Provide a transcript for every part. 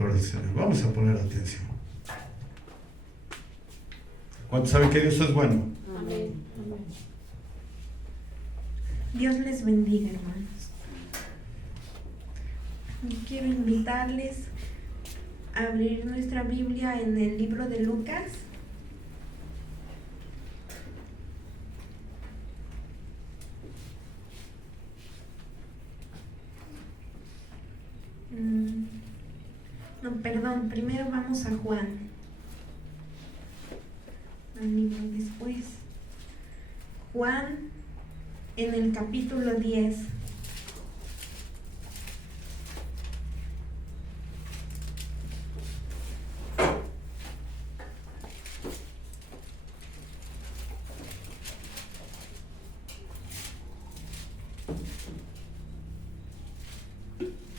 Gloria al Señor. Vamos a poner atención. ¿Cuántos saben que Dios es bueno? Amén. Dios les bendiga, hermanos. Quiero invitarles a abrir nuestra Biblia en el libro de Lucas. No, perdón, primero vamos a Juan. Al libro después. Juan en el capítulo 10.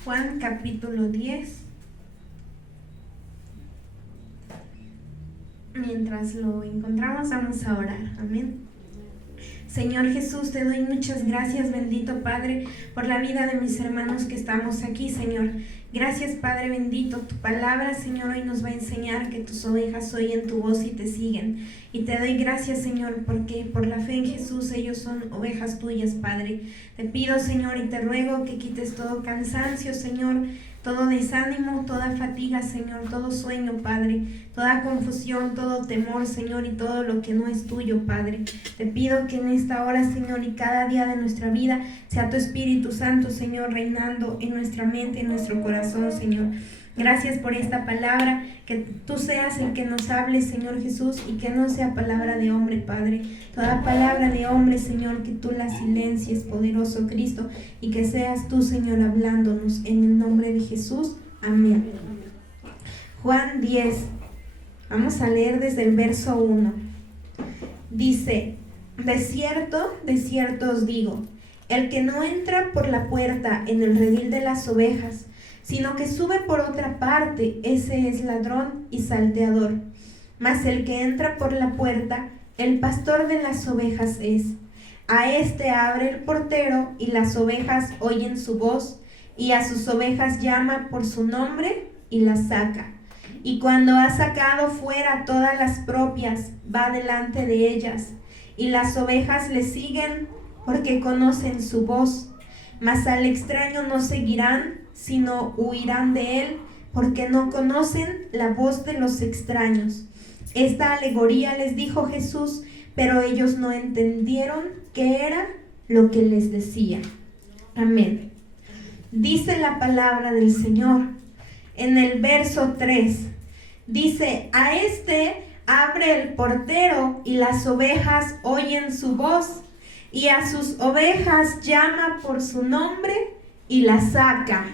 Juan capítulo 10. Mientras lo encontramos, vamos a orar. Amén. Señor Jesús, te doy muchas gracias, bendito Padre, por la vida de mis hermanos que estamos aquí, Señor. Gracias, Padre bendito. Tu palabra, Señor, hoy nos va a enseñar que tus ovejas oyen tu voz y te siguen. Y te doy gracias, Señor, porque por la fe en Jesús ellos son ovejas tuyas, Padre. Te pido, Señor, y te ruego que quites todo cansancio, Señor, todo desánimo, toda fatiga, Señor, todo sueño, Padre, toda confusión, todo temor, Señor, y todo lo que no es tuyo, Padre. Te pido que en esta hora, Señor, y cada día de nuestra vida, sea tu Espíritu Santo, Señor, reinando en nuestra mente, en nuestro corazón, Señor. Gracias por esta palabra, que tú seas el que nos hable, Señor Jesús, y que no sea palabra de hombre, Padre. Toda palabra de hombre, Señor, que tú la silencies, poderoso Cristo, y que seas tú, Señor, hablándonos en el nombre de Jesús. Amén. Juan 10. Vamos a leer desde el verso 1. Dice: de cierto os digo, el que no entra por la puerta en el redil de las ovejas, sino que sube por otra parte, ese es ladrón y salteador. Mas el que entra por la puerta, el pastor de las ovejas es. A éste abre el portero, y las ovejas oyen su voz, y a sus ovejas llama por su nombre, y las saca. Y cuando ha sacado fuera todas las propias, va delante de ellas, y las ovejas le siguen, porque conocen su voz. Mas al extraño no seguirán, sino huirán de él, porque no conocen la voz de los extraños. Esta alegoría les dijo Jesús, pero ellos no entendieron qué era lo que les decía. Amén. Dice la palabra del Señor en el verso 3. Dice: a este abre el portero, y las ovejas oyen su voz, y a sus ovejas llama por su nombre y las saca.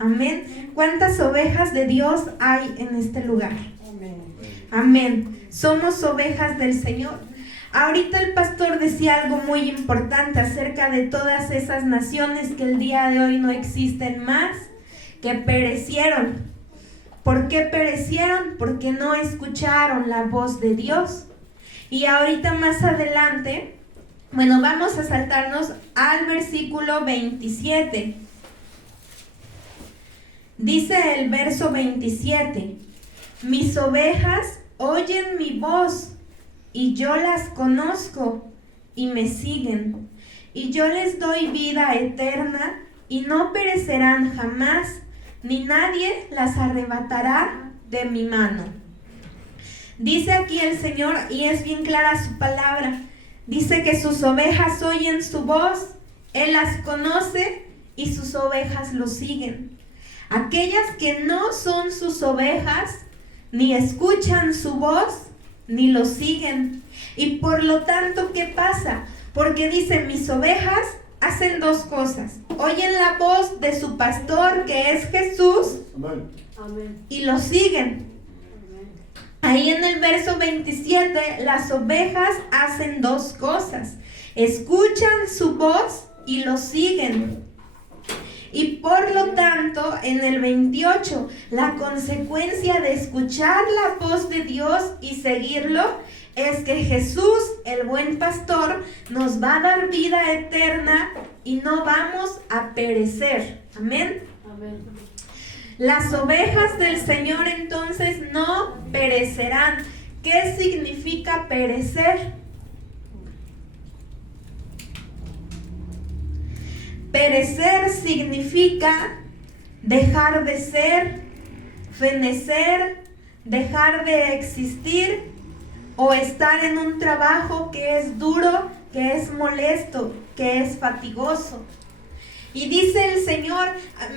Amén. ¿Cuántas ovejas de Dios hay en este lugar? Amén. Somos ovejas del Señor. Ahorita el pastor decía algo muy importante acerca de todas esas naciones que el día de hoy no existen más, que perecieron. ¿Por qué perecieron? Porque no escucharon la voz de Dios. Y ahorita más adelante, vamos a saltarnos al versículo 27. Dice el verso 27: mis ovejas oyen mi voz, y yo las conozco, y me siguen. Y yo les doy vida eterna, y no perecerán jamás, ni nadie las arrebatará de mi mano. Dice aquí el Señor, y es bien clara su palabra. Dice que sus ovejas oyen su voz, Él las conoce, y sus ovejas lo siguen. Aquellas que no son sus ovejas, ni escuchan su voz, ni lo siguen. Y por lo tanto, ¿qué pasa? Porque dice: mis ovejas hacen dos cosas. Oyen la voz de su pastor, que es Jesús, Amén. y lo siguen. Ahí en el verso 27, las ovejas hacen dos cosas: escuchan su voz y lo siguen. Y por lo tanto, en el 28, la consecuencia de escuchar la voz de Dios y seguirlo es que Jesús, el buen pastor, nos va a dar vida eterna y no vamos a perecer. Amén. Amén. Las ovejas del Señor entonces no perecerán. ¿Qué significa perecer? Perecer significa dejar de ser, fenecer, dejar de existir o estar en un trabajo que es duro, que es molesto, que es fatigoso. Y dice el Señor,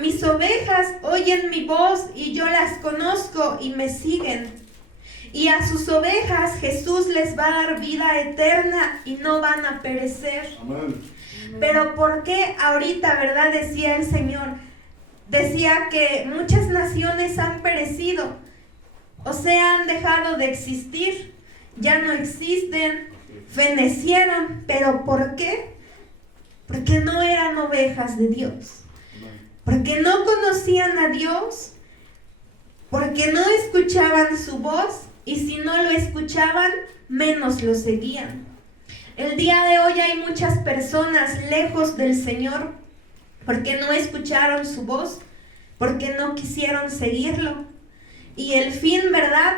mis ovejas oyen mi voz y yo las conozco y me siguen. Y a sus ovejas Jesús les va a dar vida eterna y no van a perecer. Amén. Pero ¿por qué ahorita, verdad? Decía el Señor, decía que muchas naciones han perecido, o sea, han dejado de existir, ya no existen, fenecieron. ¿Pero por qué? Porque no eran ovejas de Dios, porque no conocían a Dios, porque no escuchaban su voz, y si no lo escuchaban, menos lo seguían. El día de hoy hay muchas personas lejos del Señor porque no escucharon su voz, porque no quisieron seguirlo. Y el fin, ¿verdad?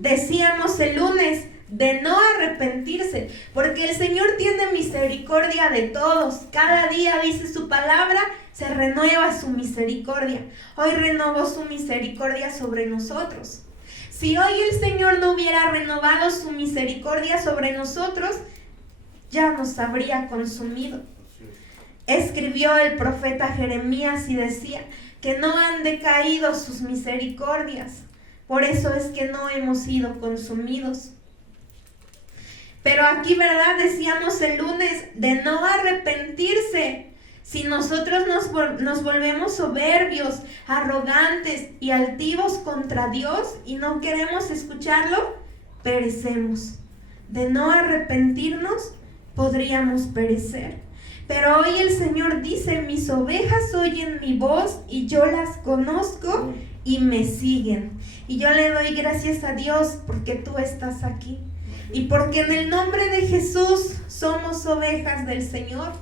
Decíamos el lunes, de no arrepentirse, porque el Señor tiene misericordia de todos. Cada día, dice su palabra, se renueva su misericordia. Hoy renovó su misericordia sobre nosotros. Si hoy el Señor no hubiera renovado su misericordia sobre nosotros, ya nos habría consumido. Escribió el profeta Jeremías y decía que no han decaído sus misericordias. Por eso es que no hemos sido consumidos. Pero aquí, ¿verdad? Decíamos el lunes de no arrepentirse. Si nosotros nos volvemos soberbios, arrogantes y altivos contra Dios y no queremos escucharlo, perecemos. De no arrepentirnos, podríamos perecer. Pero hoy el Señor dice, mis ovejas oyen mi voz y yo las conozco y me siguen. Y yo le doy gracias a Dios porque tú estás aquí. Y porque en el nombre de Jesús somos ovejas del Señor.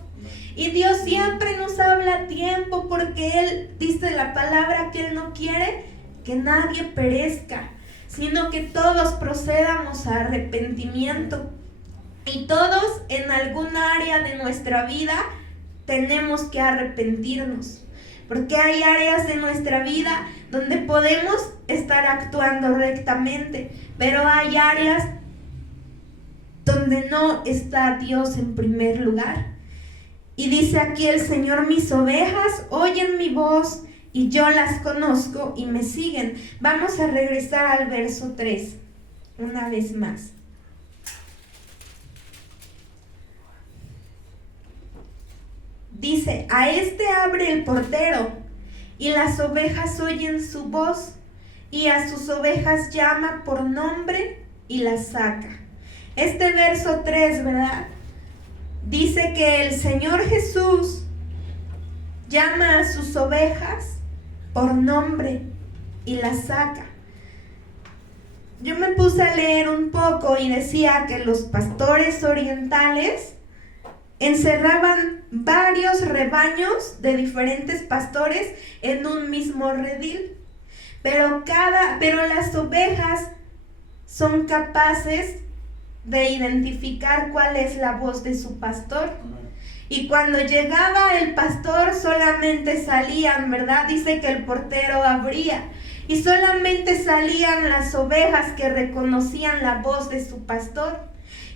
Y Dios siempre nos habla a tiempo porque Él dice la palabra que Él no quiere que nadie perezca, sino que todos procedamos a arrepentimiento. Y todos en algún área de nuestra vida tenemos que arrepentirnos. Porque hay áreas de nuestra vida donde podemos estar actuando rectamente, pero hay áreas donde no está Dios en primer lugar. Y dice aquí el Señor, mis ovejas oyen mi voz y yo las conozco y me siguen. Vamos a regresar al verso 3, una vez más. Dice, a este abre el portero y las ovejas oyen su voz y a sus ovejas llama por nombre y las saca. Este verso 3, ¿verdad? Dice que el Señor Jesús llama a sus ovejas por nombre y las saca. Yo me puse a leer un poco y decía que los pastores orientales encerraban varios rebaños de diferentes pastores en un mismo redil, pero las ovejas son capaces de identificar cuál es la voz de su pastor. Y cuando llegaba el pastor solamente salían, ¿verdad? Dice que el portero abría y solamente salían las ovejas que reconocían la voz de su pastor.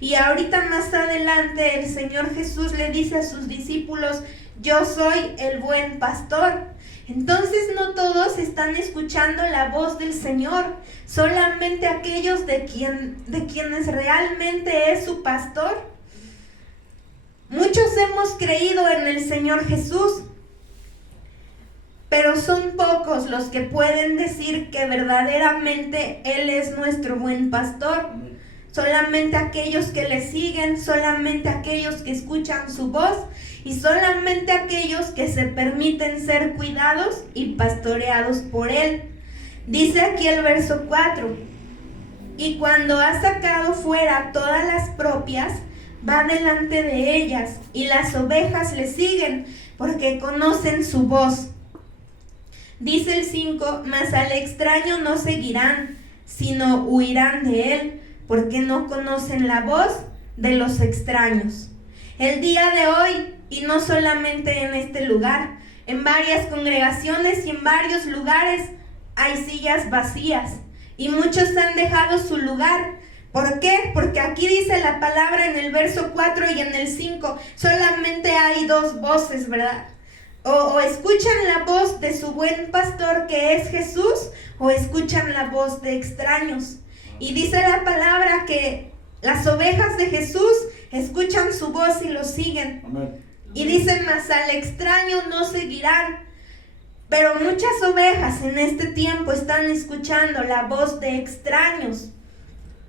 Y ahorita más adelante el Señor Jesús le dice a sus discípulos, yo soy el buen pastor. Entonces no todos están escuchando la voz del Señor, solamente aquellos de quienes realmente es su pastor. Muchos hemos creído en el Señor Jesús, pero son pocos los que pueden decir que verdaderamente Él es nuestro buen pastor. Solamente aquellos que le siguen, solamente aquellos que escuchan su voz y solamente aquellos que se permiten ser cuidados y pastoreados por Él. Dice aquí el verso 4, y cuando ha sacado fuera todas las propias, va delante de ellas y las ovejas le siguen porque conocen su voz. Dice el 5, mas al extraño no seguirán, sino huirán de él, porque no conocen la voz de los extraños. El día de hoy, y no solamente en este lugar, en varias congregaciones y en varios lugares hay sillas vacías y muchos han dejado su lugar. ¿Por qué? Porque aquí dice la palabra en el verso 4 y en el 5, solamente hay dos voces, ¿verdad? O escuchan la voz de su buen pastor que es Jesús, o escuchan la voz de extraños. Y dice la palabra que las ovejas de Jesús escuchan su voz y lo siguen. Amén. Y dice, mas al extraño no seguirán. Pero muchas ovejas en este tiempo están escuchando la voz de extraños.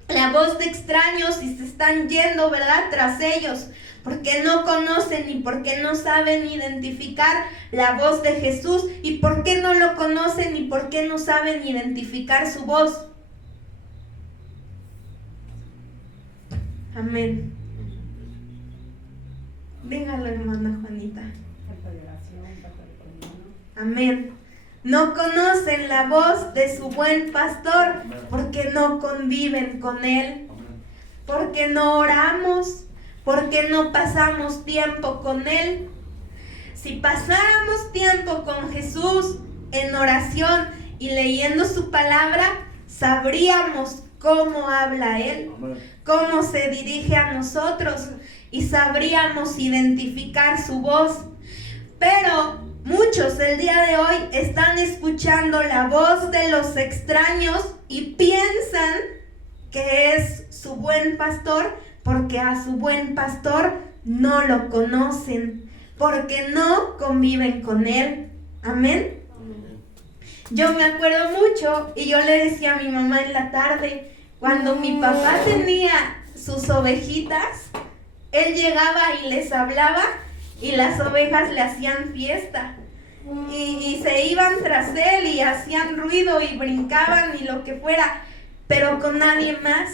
La voz de extraños y se están yendo, ¿verdad?, tras ellos. Porque no conocen y porque no saben identificar la voz de Jesús. Y porque no lo conocen y porque no saben identificar su voz. Amén. Dígalo, hermana Juanita. Amén. No conocen la voz de su buen pastor porque no conviven con él, porque no oramos, porque no pasamos tiempo con él. Si pasáramos tiempo con Jesús en oración y leyendo su palabra, sabríamos cómo habla él, cómo se dirige a nosotros y sabríamos identificar su voz. Pero muchos el día de hoy están escuchando la voz de los extraños y piensan que es su buen pastor, porque a su buen pastor no lo conocen, porque no conviven con él. Amén. Yo me acuerdo mucho y yo le decía a mi mamá en la tarde, cuando mi papá tenía sus ovejitas, él llegaba y les hablaba y las ovejas le hacían fiesta y se iban tras él y hacían ruido y brincaban y lo que fuera, pero con nadie más.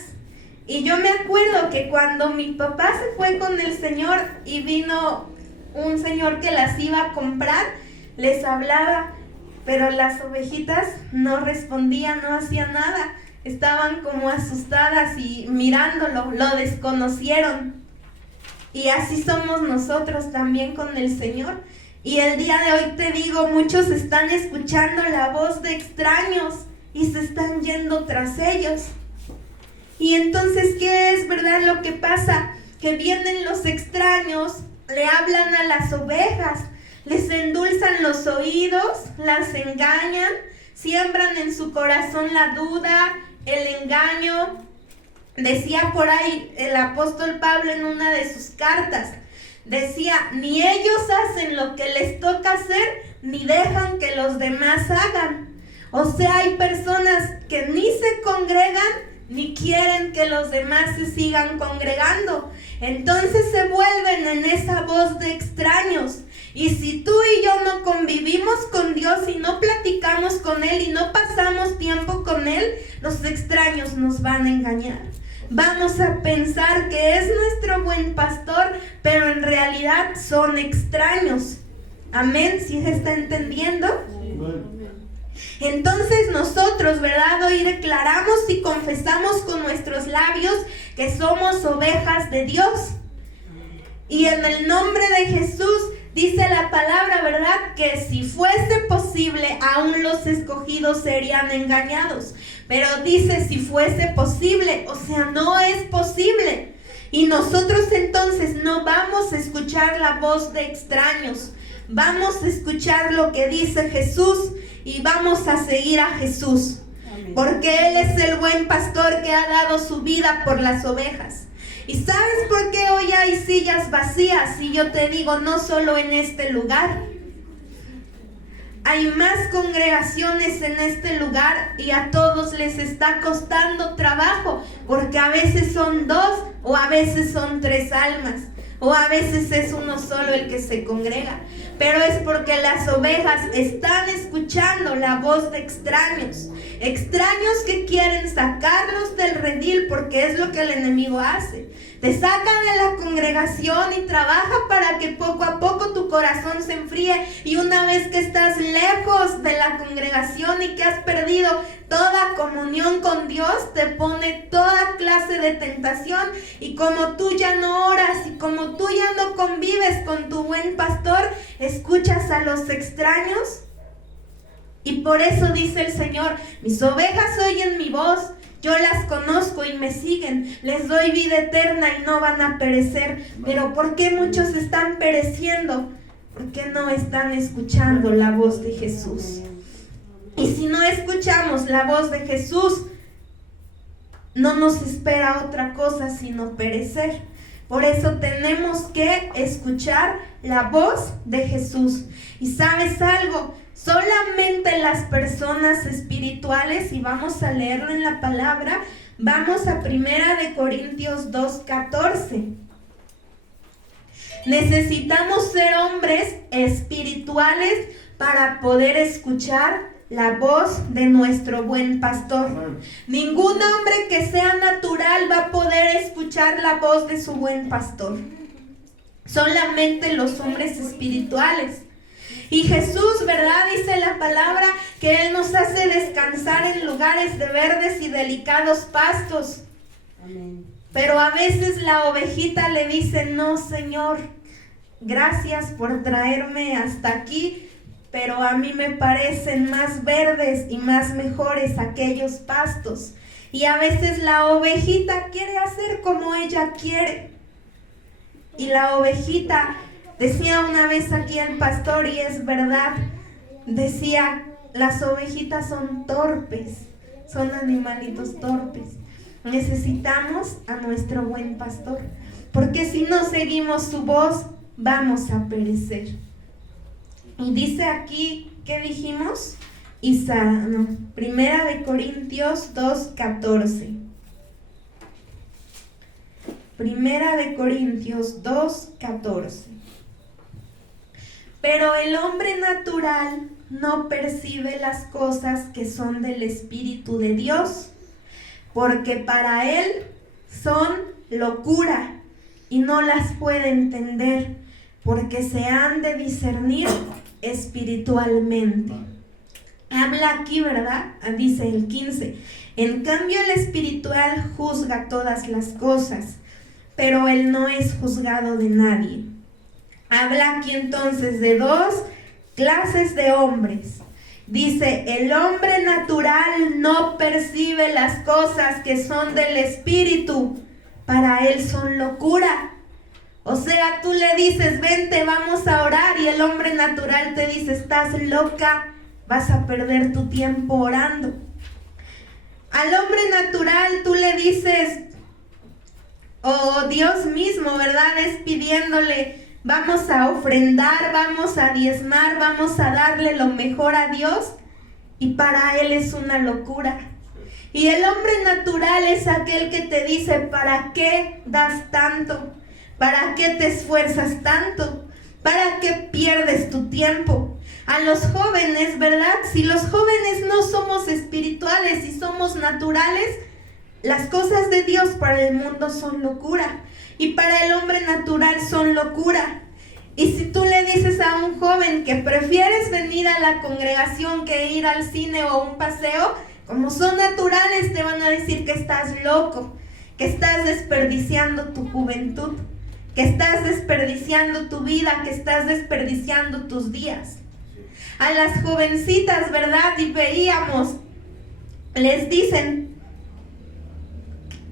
Y yo me acuerdo que cuando mi papá se fue con el Señor y vino un señor que las iba a comprar, les hablaba, pero las ovejitas no respondían, no hacían nada, estaban como asustadas y mirándolo, lo desconocieron. Y así somos nosotros también con el Señor. Y el día de hoy te digo, muchos están escuchando la voz de extraños y se están yendo tras ellos. Y entonces, ¿qué es, verdad, lo que pasa? Que vienen los extraños, le hablan a las ovejas, les endulzan los oídos, las engañan, siembran en su corazón la duda, el engaño. Decía por ahí el apóstol Pablo en una de sus cartas, decía, ni ellos hacen lo que les toca hacer, ni dejan que los demás hagan. O sea, hay personas que ni se congregan, ni quieren que los demás se sigan congregando. Entonces se vuelven en esa voz de extraños. Y si tú y yo no convivimos con Dios y no platicamos con Él y no pasamos tiempo con Él, los extraños nos van a engañar. Vamos a pensar que es nuestro buen pastor, pero en realidad son extraños. Amén, ¿sí se está entendiendo? Entonces nosotros, ¿verdad? Hoy declaramos y confesamos con nuestros labios que somos ovejas de Dios. Y en el nombre de Jesús dice la palabra, ¿verdad? Que si fuese posible, aún los escogidos serían engañados. Pero dice si fuese posible, o sea, no es posible. Y nosotros entonces no vamos a escuchar la voz de extraños. Vamos a escuchar lo que dice Jesús y vamos a seguir a Jesús. Amén. Porque Él es el buen pastor que ha dado su vida por las ovejas. ¿Y sabes por qué hoy hay sillas vacías? Y yo te digo, no solo en este lugar. Hay más congregaciones en este lugar y a todos les está costando trabajo, porque a veces son 2 o a veces son 3 almas, o a veces es uno solo el que se congrega. Pero es porque las ovejas están escuchando la voz de extraños. Extraños que quieren sacarlos del redil, porque es lo que el enemigo hace. Te sacan de la congregación y trabaja para que poco a poco tu corazón se enfríe. Y una vez que estás lejos de la congregación y que has perdido toda comunión con Dios, te pone toda clase de tentación. Y como tú ya no oras y como tú ya no convives con tu buen pastor, escuchas a los extraños. Y por eso dice el Señor: mis ovejas oyen mi voz, yo las conozco y me siguen, les doy vida eterna y no van a perecer. Pero ¿por qué muchos están pereciendo? Porque no están escuchando la voz de Jesús. Y si no escuchamos la voz de Jesús, no nos espera otra cosa sino perecer. Por eso tenemos que escuchar la voz de Jesús. Y ¿sabes algo? Solamente las personas espirituales, y vamos a leerlo en la palabra, vamos a 1 Corintios 2:14. Necesitamos ser hombres espirituales para poder escuchar la voz de nuestro buen pastor. Ningún hombre que sea natural va a poder escuchar la voz de su buen pastor. Solamente los hombres espirituales. Y Jesús, ¿verdad? Dice la palabra que Él nos hace descansar en lugares de verdes y delicados pastos. Amén. Pero a veces la ovejita le dice: no, Señor, gracias por traerme hasta aquí, pero a mí me parecen más verdes y más mejores aquellos pastos. Y a veces la ovejita quiere hacer como ella quiere. Y la ovejita, decía una vez aquí el pastor, y es verdad, decía: las ovejitas son torpes, son animalitos torpes. Necesitamos a nuestro buen pastor, porque si no seguimos su voz, vamos a perecer. Y dice aquí, ¿qué dijimos? 1 Corintios 2:14. 1 Corintios 2:14. Pero el hombre natural no percibe las cosas que son del Espíritu de Dios, porque para él son locura y no las puede entender, porque se han de discernir espiritualmente. Habla aquí, ¿verdad? Dice el 15: en cambio el espiritual juzga todas las cosas, pero él no es juzgado de nadie. Habla aquí entonces de dos clases de hombres. Dice: el hombre natural no percibe las cosas que son del Espíritu, para él son locura. O sea, tú le dices: vente, vamos a orar, y el hombre natural te dice: estás loca, vas a perder tu tiempo orando. Al hombre natural tú le dices, o Dios mismo, ¿verdad? Es pidiéndole: vamos a ofrendar, vamos a diezmar, vamos a darle lo mejor a Dios, y para él es una locura. Y el hombre natural es aquel que te dice: ¿para qué das tanto? ¿Para qué te esfuerzas tanto? ¿Para qué pierdes tu tiempo? A los jóvenes, ¿verdad? Si los jóvenes no somos espirituales y somos naturales, las cosas de Dios para el mundo son locura, y para el hombre natural son locura. Y si tú le dices a un joven que prefieres venir a la congregación que ir al cine o a un paseo, como son naturales, te van a decir que estás loco, que estás desperdiciando tu juventud, que estás desperdiciando tu vida, que estás desperdiciando tus días. A las jovencitas, ¿verdad? Y veíamos, les dicen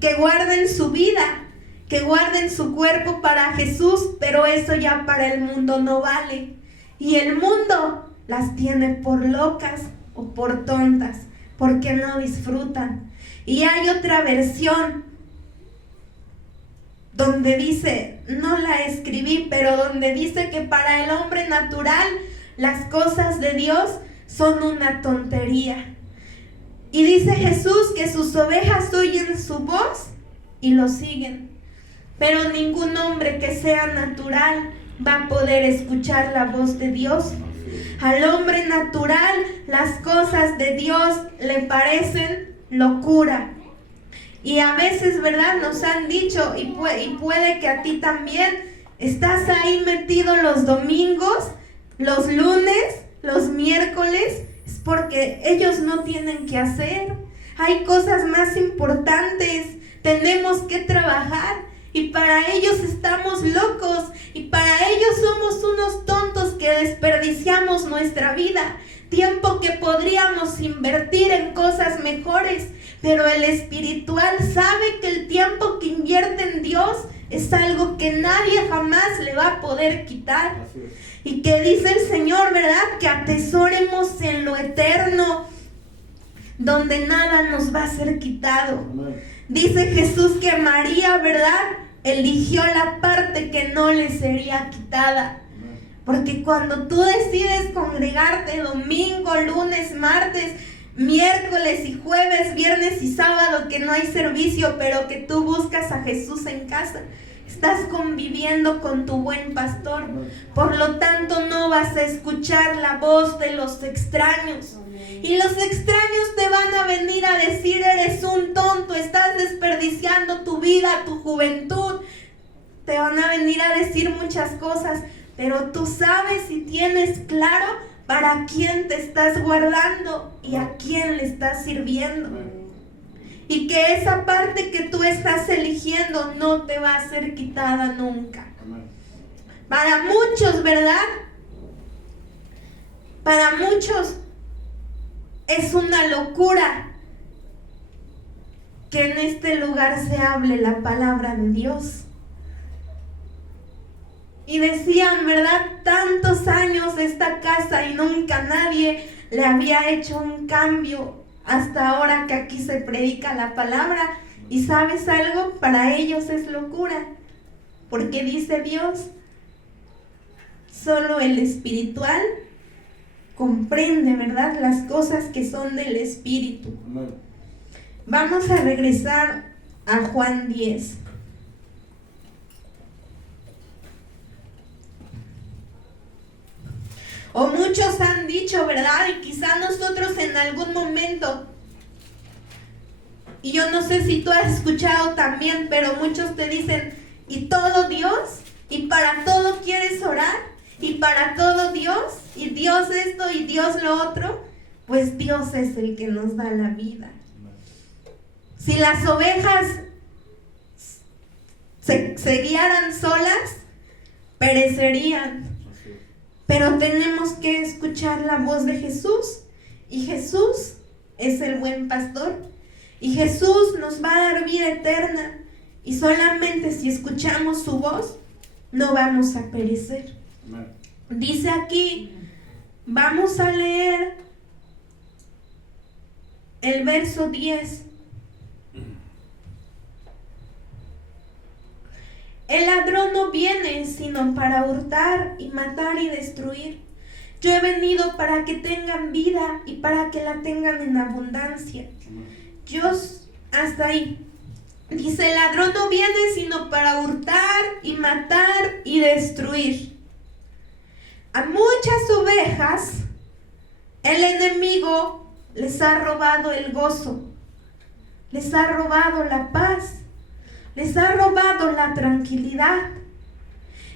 que guarden su vida, que guarden su cuerpo para Jesús, pero eso ya para el mundo no vale. Y el mundo las tiene por locas o por tontas, porque no disfrutan. Y hay otra versión donde dice, no la escribí, pero donde dice que para el hombre natural las cosas de Dios son una tontería. Y dice Jesús que sus ovejas oyen su voz y lo siguen. Pero ningún hombre que sea natural va a poder escuchar la voz de Dios. Al hombre natural las cosas de Dios le parecen locura. Y a veces, ¿verdad? Nos han dicho, y puede que a ti también, estás ahí metido los domingos, los lunes, los miércoles, es porque ellos no tienen que hacer. Hay cosas más importantes, tenemos que trabajar y para ellos estamos locos y para ellos somos unos tontos que desperdiciamos nuestra vida, tiempo que podríamos invertir en cosas mejores, pero el espiritual sabe que el tiempo que invierte en Dios es algo que nadie jamás le va a poder quitar. Y que dice el Señor, ¿verdad? Que atesoremos en lo eterno, donde nada nos va a ser quitado. Amén. Dice Jesús que María, ¿verdad? Eligió la parte que no le sería quitada. Amén. Porque cuando tú decides congregarte domingo, lunes, martes, miércoles y jueves, viernes y sábado, que no hay servicio, pero que tú buscas a Jesús en casa, estás conviviendo con tu buen pastor. Por lo tanto, no vas a escuchar la voz de los extraños. Y los extraños te van a venir a decir: eres un tonto, estás desperdiciando tu vida, tu juventud. Te van a venir a decir muchas cosas, pero tú sabes y tienes claro para quién te estás guardando y a quién le estás sirviendo. Y que esa parte que tú estás eligiendo no te va a ser quitada nunca. Para muchos, ¿verdad? Para muchos es una locura que en este lugar se hable la palabra de Dios. Y decían, ¿verdad? Tantos años esta casa y nunca nadie le había hecho un cambio hasta ahora que aquí se predica la palabra. ¿Y sabes algo? Para ellos es locura, porque dice Dios, solo el espiritual comprende, ¿verdad? Las cosas que son del espíritu. Amén. Vamos a regresar a Juan 10. O muchos han dicho, ¿verdad? Y quizá nosotros en algún momento, y yo no sé si tú has escuchado también, pero muchos te dicen, ¿y todo Dios? ¿Y para todo quieres orar? ¿Y para todo Dios? ¿Y Dios esto y Dios lo otro? Pues Dios es el que nos da la vida. Si las ovejas se guiaran solas, perecerían. Pero tenemos que escuchar la voz de Jesús. Y Jesús es el buen pastor. Y Jesús nos va a dar vida eterna. Y solamente si escuchamos su voz, no vamos a perecer. Amén. Dice aquí, vamos a leer el verso 10. El ladrón no viene sino para hurtar y matar y destruir. Yo he venido para que tengan vida y para que la tengan en abundancia. Dios, hasta ahí. Dice, el ladrón no viene sino para hurtar y matar y destruir. A muchas ovejas el enemigo les ha robado el gozo, les ha robado la paz, les ha robado la tranquilidad.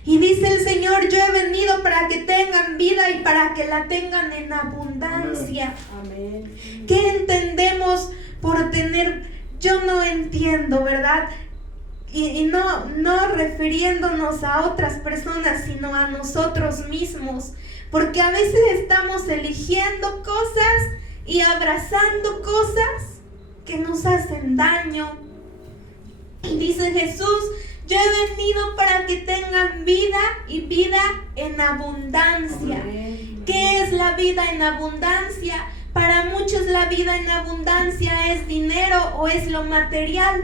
Y dice el Señor, yo he venido para que tengan vida y para que la tengan en abundancia. Amén. ¿Qué entendemos por tener? Yo no entiendo, ¿verdad? Y no refiriéndonos a otras personas, sino a nosotros mismos. Porque a veces estamos eligiendo cosas y abrazando cosas que nos hacen daño. Y dice Jesús, yo he venido para que tengan vida y vida en abundancia. Amén. ¿Qué es la vida en abundancia? Para muchos la vida en abundancia es dinero o es lo material.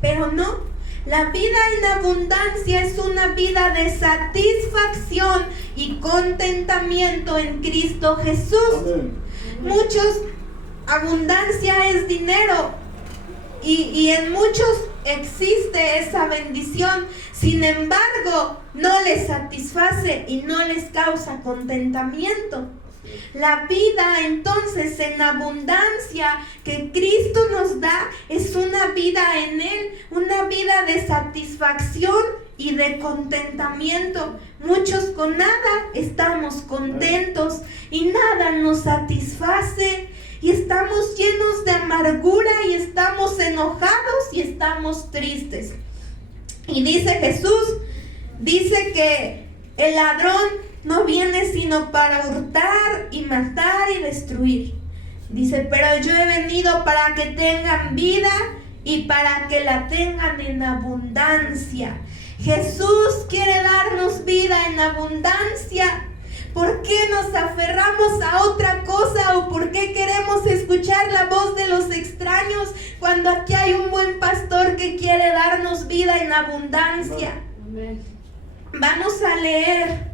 Pero no, la vida en abundancia es una vida de satisfacción y contentamiento en Cristo Jesús. Amén. Muchos, abundancia es dinero. Y en muchos existe esa bendición, sin embargo, no les satisface y no les causa contentamiento. La vida entonces en abundancia que Cristo nos da es una vida en Él, una vida de satisfacción y de contentamiento. Muchos con nada estamos contentos y nada nos satisface. Y estamos llenos de amargura y estamos enojados y estamos tristes. Y dice Jesús, dice que el ladrón no viene sino para hurtar y matar y destruir. Dice, pero yo he venido para que tengan vida y para que la tengan en abundancia. Jesús quiere darnos vida en abundancia. ¿Por qué nos aferramos a otra cosa o por qué queremos escuchar la voz de los extraños cuando aquí hay un buen pastor que quiere darnos vida en abundancia? Amén. Vamos a leer.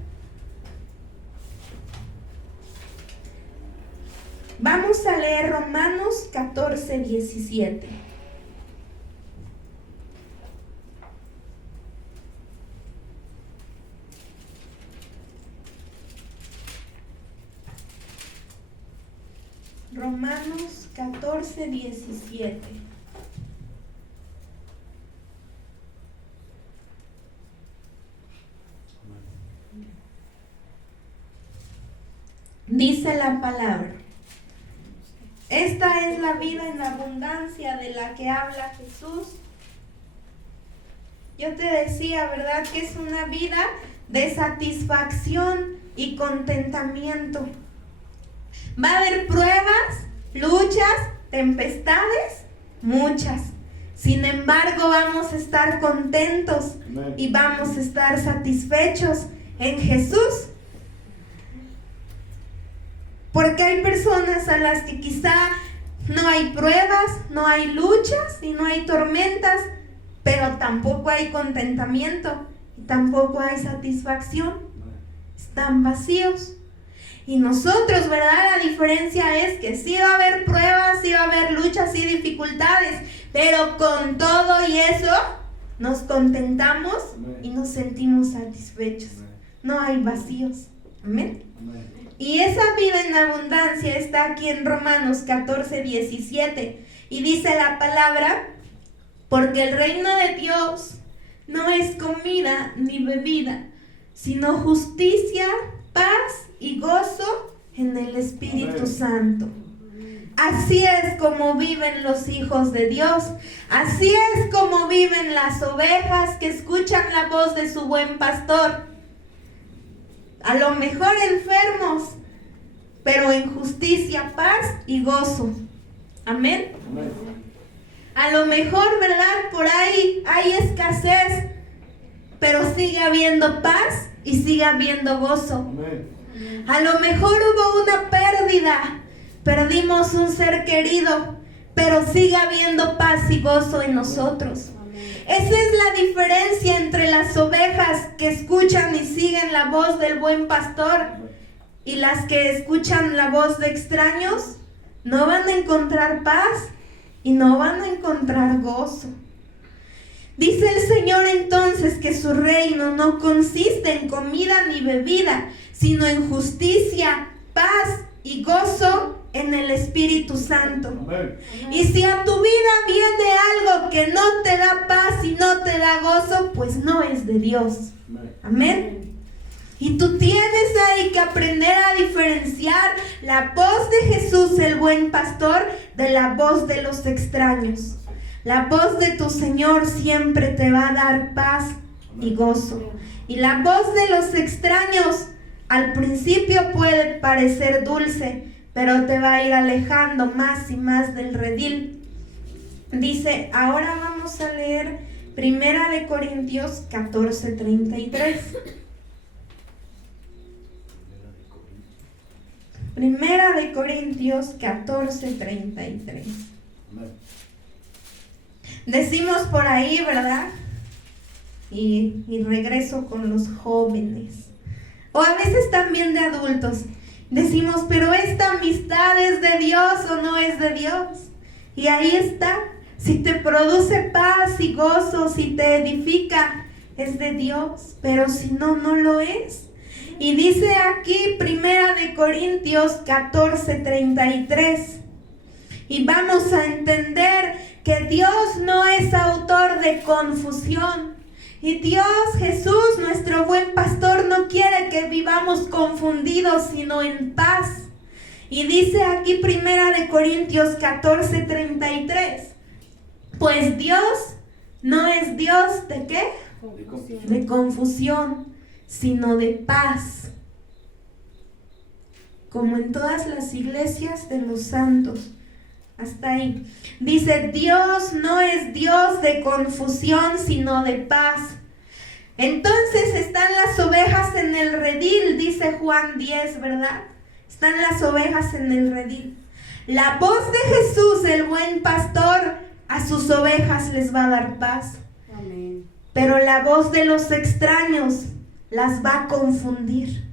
Vamos a leer Romanos 14, 17. Romanos 14, 17. Dice la palabra. Esta es la vida en abundancia de la que habla Jesús. Yo te decía, ¿verdad? Que es una vida de satisfacción y contentamiento. Va a haber pruebas, luchas, tempestades, muchas. Sin embargo, vamos a estar contentos y vamos a estar satisfechos en Jesús. Porque hay personas a las que quizá no hay pruebas, no hay luchas y no hay tormentas, pero tampoco hay contentamiento y tampoco hay satisfacción. Están vacíos. Y nosotros, ¿verdad? La diferencia es que sí va a haber pruebas, sí va a haber luchas y dificultades, pero con todo y eso nos contentamos y nos sentimos satisfechos. No hay vacíos. Amén. Y esa vida en abundancia está aquí en Romanos 14, 17. Y dice la palabra, porque el reino de Dios no es comida ni bebida, sino justicia, paz y gozo en el Espíritu Santo. Así es como viven los hijos de Dios. Así es como viven las ovejas que escuchan la voz de su buen pastor. A lo mejor enfermos, pero en justicia, paz y gozo. Amén. Amén. A lo mejor, ¿verdad? Por ahí hay escasez, pero sigue habiendo paz y sigue habiendo gozo. Amén. A lo mejor hubo una pérdida, perdimos un ser querido, pero sigue habiendo paz y gozo en nosotros. Esa es la diferencia entre las ovejas que escuchan y siguen la voz del buen pastor y las que escuchan la voz de extraños. No van a encontrar paz y no van a encontrar gozo. Dice el Señor entonces que su reino no consiste en comida ni bebida, sino en justicia, paz y gozo en el Espíritu Santo. Amén. Y si a tu vida viene algo que no te da paz y no te da gozo, pues no es de Dios. Amén. Y tú tienes ahí que aprender a diferenciar la voz de Jesús, el buen pastor, de la voz de los extraños. La voz de tu Señor siempre te va a dar paz y gozo. Y la voz de los extraños al principio puede parecer dulce, pero te va a ir alejando más y más del redil. Dice, ahora vamos a leer 1 Corintios 14, 33. 1 Corintios 14, 33. Decimos por ahí, ¿verdad? Y regreso con los jóvenes. O a veces también de adultos. Decimos, pero esta amistad es de Dios o no es de Dios. Y ahí está. Si te produce paz y gozo, si te edifica, es de Dios. Pero si no, no lo es. Y dice aquí 1 Corintios 14:33. Y vamos a entender que Dios no es autor de confusión. Y Dios, Jesús, nuestro buen pastor, no quiere que vivamos confundidos, sino en paz. Y dice aquí 1 Corintios 14:33. Pues Dios no es Dios ¿de qué? De confusión, sino de paz. Como en todas las iglesias de los santos. Hasta ahí. Dice, Dios no es Dios de confusión, sino de paz. Entonces están las ovejas en el redil, dice Juan 10, ¿verdad? Están las ovejas en el redil. La voz de Jesús, el buen pastor, a sus ovejas les va a dar paz. Amén. Pero la voz de los extraños las va a confundir.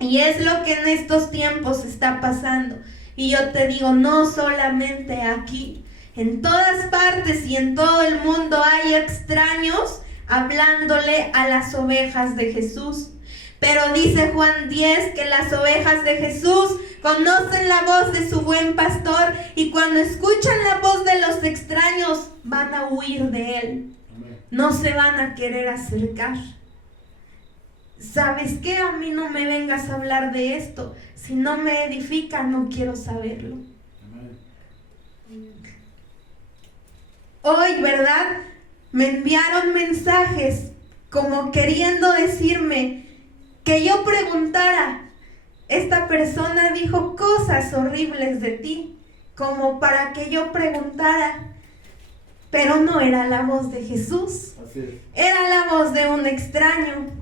Y es lo que en estos tiempos está pasando. Y yo te digo, no solamente aquí, en todas partes y en todo el mundo hay extraños hablándole a las ovejas de Jesús. Pero dice Juan 10 que las ovejas de Jesús conocen la voz de su buen pastor y cuando escuchan la voz de los extraños van a huir de él. No se van a querer acercar. ¿Sabes qué? A mí no me vengas a hablar de esto. Si no me edifica, no quiero saberlo. Hoy, ¿verdad? Me enviaron mensajes como queriendo decirme que yo preguntara. Esta persona dijo cosas horribles de ti, como para que yo preguntara. Pero no era la voz de Jesús. Era la voz de un extraño.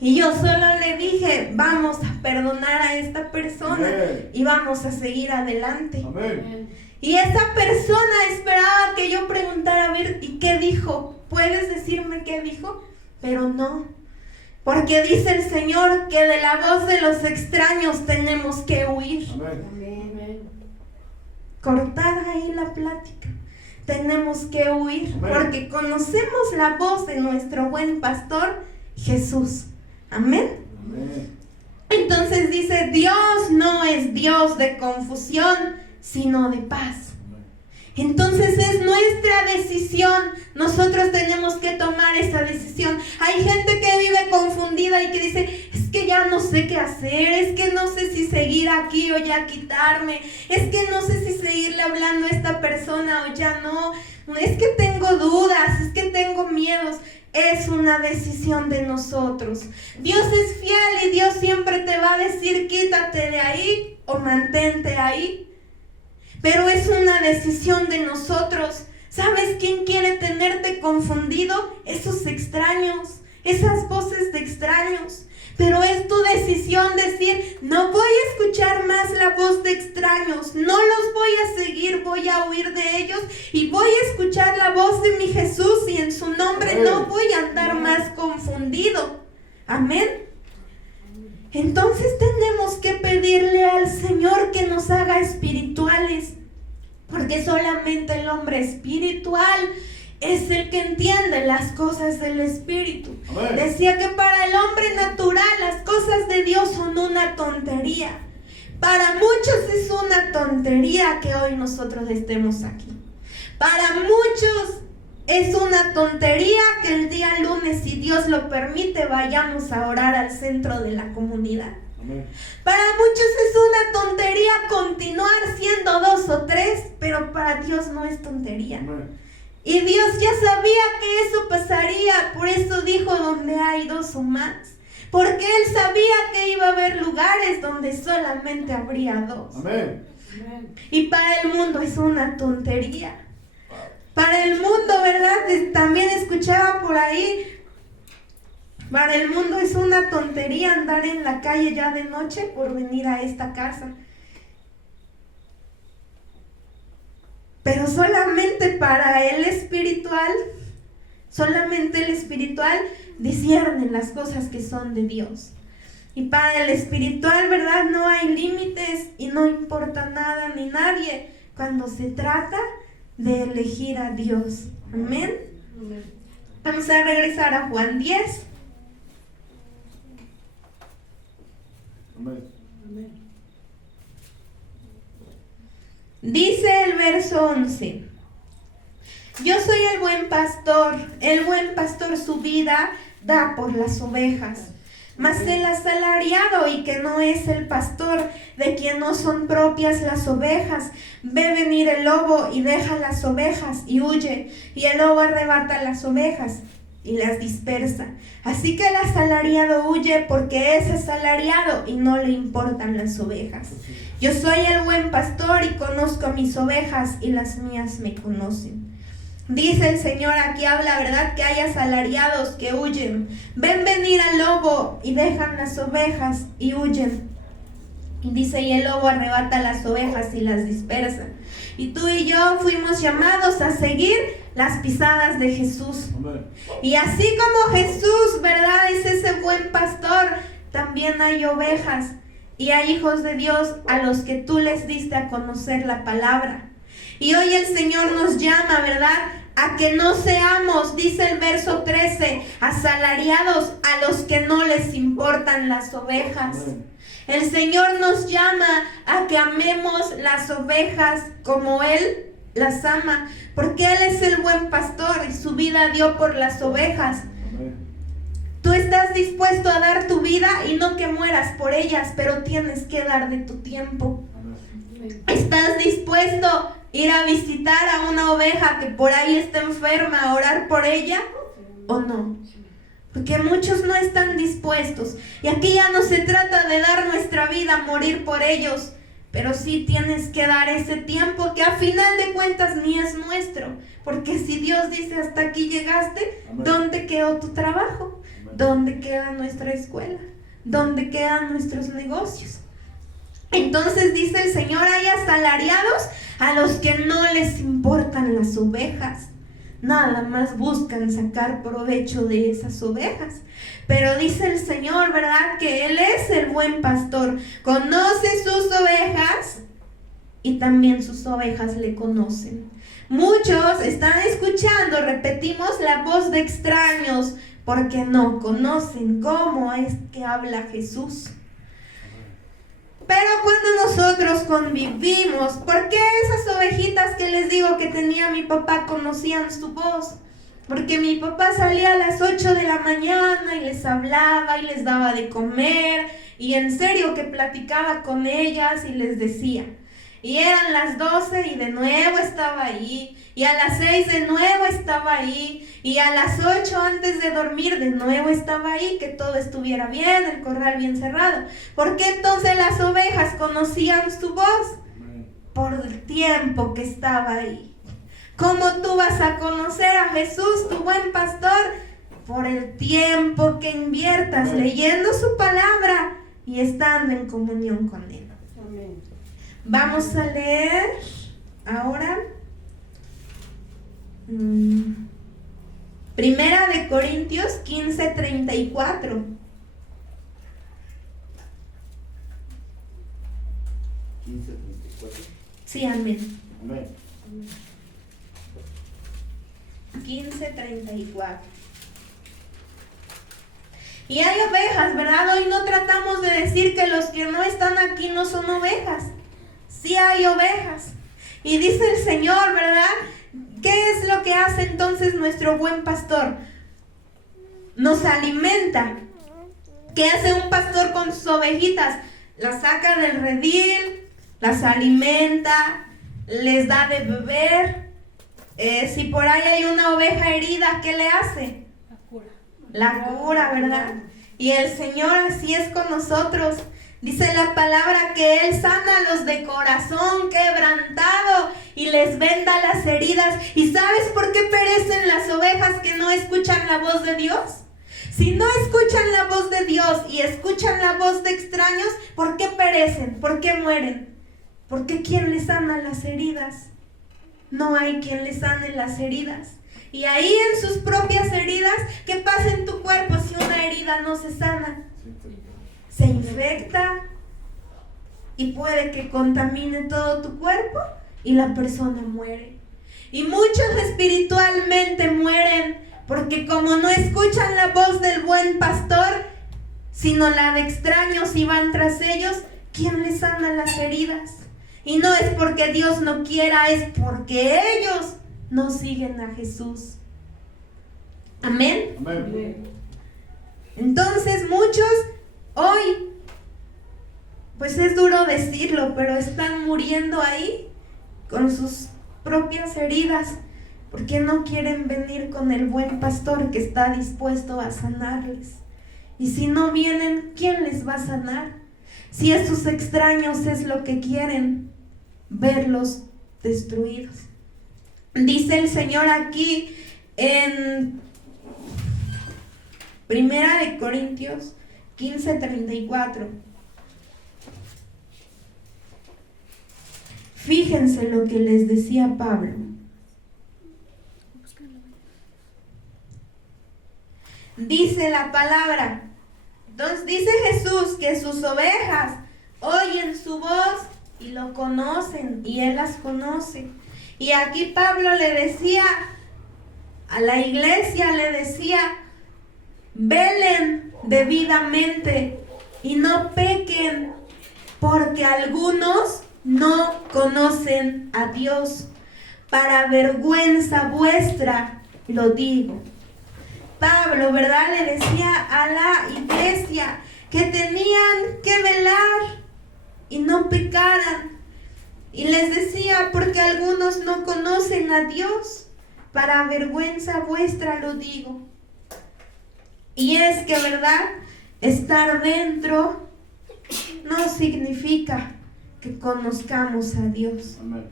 Y yo solo le dije, vamos a perdonar a esta persona. Amén. Y vamos a seguir adelante. Amén. Y esa persona esperaba que yo preguntara, a ver, ¿y qué dijo? ¿Puedes decirme qué dijo? Pero no, porque dice el Señor que de la voz de los extraños tenemos que huir. Amén. Cortar ahí la plática. Tenemos que huir. Amén. Porque conocemos la voz de nuestro buen pastor, Jesús. Amén. Amén. Entonces dice, Dios no es Dios de confusión, sino de paz. Entonces es nuestra decisión. Nosotros tenemos que tomar esa decisión. Hay gente que vive confundida y que dice, es que ya no sé qué hacer, es que no sé si seguir aquí o ya quitarme, es que no sé si seguirle hablando a esta persona o ya no, es que tengo dudas, es que tengo miedos. Es una decisión de nosotros. Dios es fiel y Dios siempre te va a decir quítate de ahí o mantente ahí. Pero es una decisión de nosotros. ¿Sabes quién quiere tenerte confundido? Esos extraños, esas voces de extraños. Pero es tu decisión decir, no voy a escuchar más la voz de extraños, no los voy a seguir, voy a huir de ellos y voy a escuchar la voz de mi Jesús y en su nombre no voy a andar más confundido. Amén. Entonces tenemos que pedirle al Señor que nos haga espirituales, porque solamente el hombre espiritual es el que entiende las cosas del Espíritu. Amén. Decía que para el hombre natural las cosas de Dios son una tontería. Para muchos es una tontería que hoy nosotros estemos aquí. Para muchos es una tontería que el día lunes, si Dios lo permite, vayamos a orar al centro de la comunidad. Amén. Para muchos es una tontería continuar siendo 2 o 3, pero para Dios no es tontería. Amén. Y Dios ya sabía que eso pasaría, por eso dijo donde hay 2 o más. Porque Él sabía que iba a haber lugares donde solamente habría 2. Amén. Y para el mundo es una tontería. Para el mundo, ¿verdad? También escuchaba por ahí. Para el mundo es una tontería andar en la calle ya de noche por venir a esta casa. Pero solamente para el espiritual, solamente el espiritual discierne las cosas que son de Dios. Y para el espiritual, ¿verdad? No hay límites y no importa nada ni nadie cuando se trata de elegir a Dios. Amén. Vamos a regresar a Juan 10. Dice el verso 11: yo soy el buen pastor su vida da por las ovejas. Mas el asalariado, y que no es el pastor, de quien no son propias las ovejas, ve venir el lobo y deja las ovejas y huye, y el lobo arrebata las ovejas y las dispersa. Así que el asalariado huye porque es asalariado y no le importan las ovejas. Yo soy el buen pastor y conozco mis ovejas y las mías me conocen. Dice el Señor, aquí habla, ¿verdad? Que hay asalariados que huyen. Ven venir al lobo y dejan las ovejas y huyen. Y dice, y el lobo arrebata las ovejas y las dispersa. Y tú y yo fuimos llamados a seguir las pisadas de Jesús. Amén. Y así como Jesús, ¿verdad? Es ese buen pastor, también hay ovejas. Y hay hijos de Dios a los que tú les diste a conocer la palabra. Y hoy el Señor nos llama, ¿verdad?, a que no seamos, dice el verso 13, asalariados a los que no les importan las ovejas. El Señor nos llama a que amemos las ovejas como Él las ama, porque Él es el buen pastor y su vida dio por las ovejas. Tú estás dispuesto a dar tu vida y no que mueras por ellas, pero tienes que dar de tu tiempo. ¿Estás dispuesto a ir a visitar a una oveja que por ahí está enferma, a orar por ella o no? Porque muchos no están dispuestos. Y aquí ya no se trata de dar nuestra vida, morir por ellos, pero sí tienes que dar ese tiempo que a final de cuentas ni es nuestro. Porque si Dios dice hasta aquí llegaste, ¿dónde quedó tu trabajo? ¿Dónde queda nuestra escuela? ¿Dónde quedan nuestros negocios? Entonces dice el Señor, hay asalariados a los que no les importan las ovejas. Nada más buscan sacar provecho de esas ovejas. Pero dice el Señor, ¿verdad?, que Él es el buen pastor. Conoce sus ovejas y también sus ovejas le conocen. Muchos están escuchando, repetimos, la voz de extraños porque no conocen cómo es que habla Jesús. Pero cuando nosotros convivimos, ¿por qué esas ovejitas que les digo que tenía mi papá conocían su voz? Porque mi papá salía a las 8 de la mañana y les hablaba y les daba de comer, y en serio que platicaba con ellas y les decía. Y eran las 12 y de nuevo estaba ahí, y a las 6 de nuevo estaba ahí, y a las 8 antes de dormir de nuevo estaba ahí, que todo estuviera bien, el corral bien cerrado. ¿Por qué entonces las ovejas conocían su voz? Por el tiempo que estaba ahí. ¿Cómo tú vas a conocer a Jesús, tu buen pastor? Por el tiempo que inviertas leyendo su palabra y estando en comunión con Él. Amén. Vamos a leer ahora Primera de Corintios 15:34. 15:34. Sí, amén. Amén. 15:34. Y hay ovejas, ¿verdad? Hoy no tratamos de decir que los que no están aquí no son ovejas. Sí hay ovejas. Y dice el Señor, ¿verdad? ¿Qué es lo que hace entonces nuestro buen pastor? Nos alimenta. ¿Qué hace un pastor con sus ovejitas? Las saca del redil, las alimenta, les da de beber. Si por ahí hay una oveja herida, ¿qué le hace? La cura, ¿verdad? Y el Señor así es con nosotros. Dice la palabra que Él sana a los de corazón quebrantado y les venda las heridas. ¿Y sabes por qué perecen las ovejas que no escuchan la voz de Dios? Si no escuchan la voz de Dios y escuchan la voz de extraños, ¿por qué perecen? ¿Por qué mueren? Porque ¿quién les sana las heridas? No hay quien les sane las heridas. Y ahí en sus propias heridas, ¿qué pasa en tu cuerpo si una herida no se sana? Se infecta y puede que contamine todo tu cuerpo y la persona muere. Y muchos espiritualmente mueren porque como no escuchan la voz del buen pastor, sino la de extraños, y van tras ellos, ¿quién les sana las heridas? Y no es porque Dios no quiera, es porque ellos no siguen a Jesús. Amén. Amén. Entonces muchos hoy, pues es duro decirlo, pero están muriendo ahí con sus propias heridas, porque no quieren venir con el buen pastor que está dispuesto a sanarles. Y si no vienen, ¿quién les va a sanar? Si esos extraños es lo que quieren, verlos destruidos. Dice el Señor aquí en 1 Corintios 15:34. Fíjense lo que les decía Pablo. Dice la palabra. Entonces dice Jesús que sus ovejas oyen su voz y lo conocen, y Él las conoce. Y aquí Pablo le decía a la iglesia, le decía: velen debidamente y no pequen, porque algunos no conocen a Dios. Para vergüenza vuestra lo digo. Pablo, ¿verdad?, le decía a la iglesia que tenían que velar y no pecaran. Y les decía: porque algunos no conocen a Dios, para vergüenza vuestra lo digo. Y es que, ¿verdad?, estar dentro no significa que conozcamos a Dios. Amén.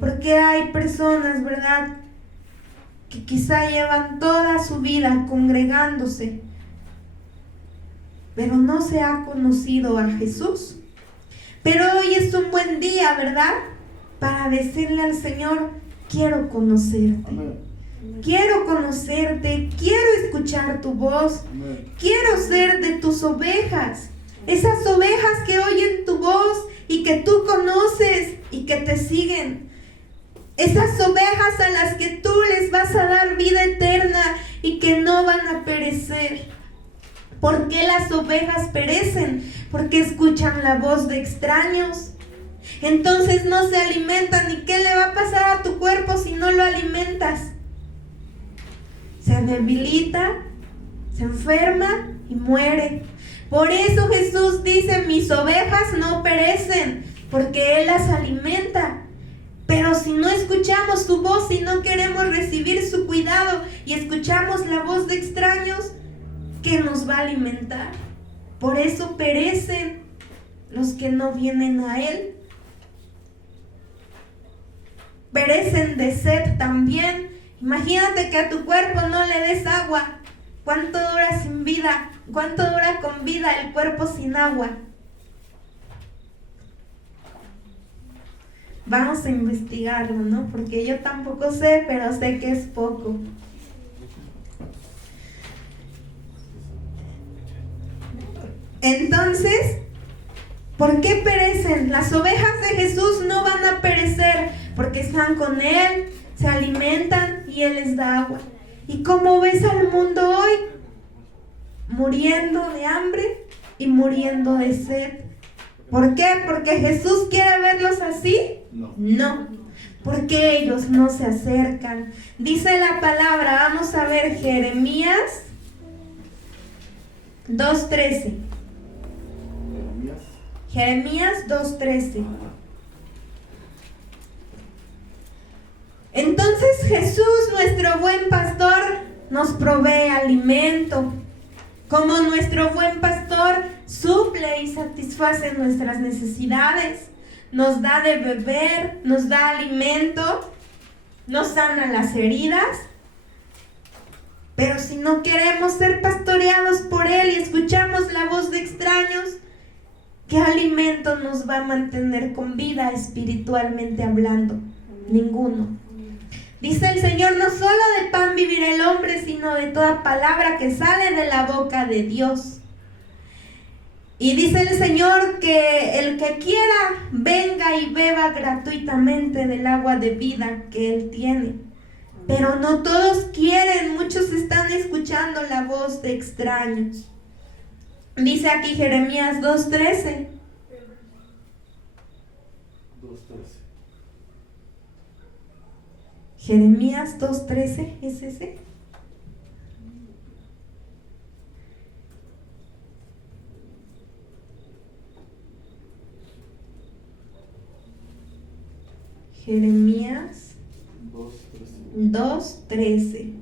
Porque hay personas, ¿verdad?, que quizá llevan toda su vida congregándose, pero no se ha conocido a Jesús. Pero hoy es un buen día, ¿verdad?, para decirle al Señor: quiero conocerte. Amén. Quiero conocerte, quiero escuchar tu voz, Amén. quiero ser de tus ovejas, esas ovejas que oyen tu voz y que tú conoces y que te siguen. Esas ovejas a las que tú les vas a dar vida eterna y que no van a perecer. ¿Por qué las ovejas perecen? Porque escuchan la voz de extraños. Entonces no se alimentan. ¿Y qué le va a pasar a tu cuerpo si no lo alimentas? Se debilita, se enferma y muere. Por eso Jesús dice: mis ovejas no perecen, porque Él las alimenta. Pero si no escuchamos su voz, si no queremos recibir su cuidado y escuchamos la voz de extraños, ¿qué nos va a alimentar? Por eso perecen los que no vienen a Él. Perecen de sed también. Imagínate que a tu cuerpo no le des agua. ¿Cuánto dura sin vida? ¿Cuánto dura con vida el cuerpo sin agua? Vamos a investigarlo, ¿no? Porque yo tampoco sé, pero sé que es poco. Entonces, ¿por qué perecen? Las ovejas de Jesús no van a perecer porque están con Él, se alimentan y Él les da agua. ¿Y cómo ves al mundo hoy? Muriendo de hambre y muriendo de sed. ¿Por qué? ¿Porque Jesús quiere verlos así? No, porque ellos no se acercan. Dice la palabra, vamos a ver Jeremías 2:13. Jeremías 2:13. Entonces Jesús, nuestro buen pastor, nos provee alimento. Como nuestro buen pastor suple y satisface nuestras necesidades, nos da de beber, nos da alimento, nos sana las heridas. Pero si no queremos ser pastoreados por Él y escuchamos la voz de extraños, ¿qué alimento nos va a mantener con vida espiritualmente hablando? Ninguno. Dice el Señor: no solo de pan vivirá el hombre, sino de toda palabra que sale de la boca de Dios. Y dice el Señor que el que quiera venga y beba gratuitamente del agua de vida que Él tiene. Pero no todos quieren, muchos están escuchando la voz de extraños. Dice aquí Jeremías 2:13. 2:13. Jeremías 2:13, ¿es ese? Jeremías 2:13.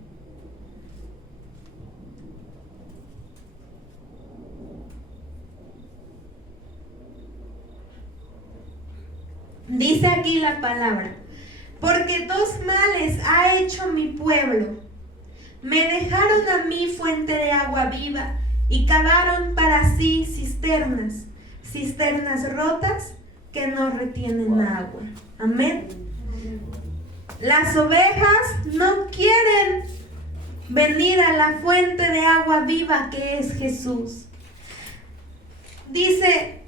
Dice aquí la palabra: porque dos males ha hecho mi pueblo. Me dejaron a mí fuente de agua viva y cavaron para sí cisternas rotas que no retienen agua. Amén. Las ovejas no quieren venir a la fuente de agua viva que es Jesús. Dice,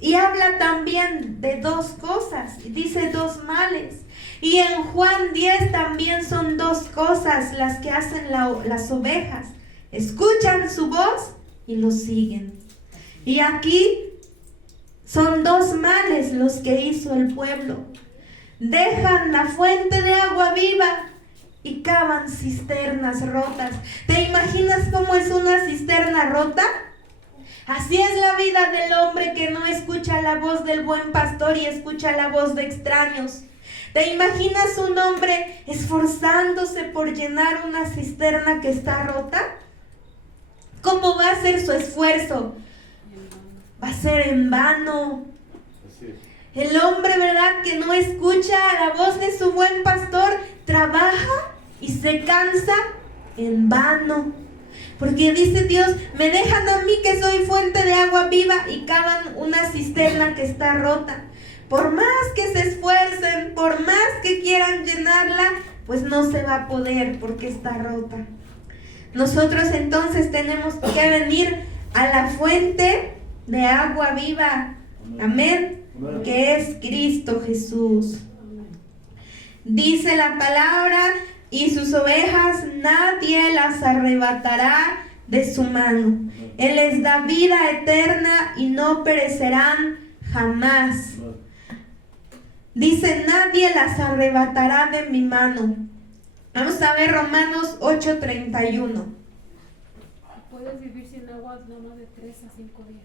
y habla también de dos cosas, dice dos males. Y en Juan 10 también son dos cosas las que hacen las ovejas. Escuchan su voz y lo siguen. Y aquí son dos males los que hizo el pueblo. Dejan la fuente de agua viva y cavan cisternas rotas. ¿Te imaginas cómo es una cisterna rota? Así es la vida del hombre que no escucha la voz del buen pastor y escucha la voz de extraños. ¿Te imaginas un hombre esforzándose por llenar una cisterna que está rota? ¿Cómo va a ser su esfuerzo? Va a ser en vano. El hombre, ¿verdad?, que no escucha la voz de su buen pastor, trabaja y se cansa en vano. Porque dice Dios, me dejan a mí que soy fuente de agua viva y cavan una cisterna que está rota. Por más que se esfuercen, por más que quieran llenarla, pues no se va a poder porque está rota. Nosotros entonces tenemos que venir a la fuente de agua viva. Amén. Que es Cristo Jesús. Dice la palabra, y sus ovejas nadie las arrebatará de su mano. Él les da vida eterna y no perecerán jamás. Dice, nadie las arrebatará de mi mano. Vamos a ver Romanos 8:31. Puedes vivir sin agua no de 3 a 5 días.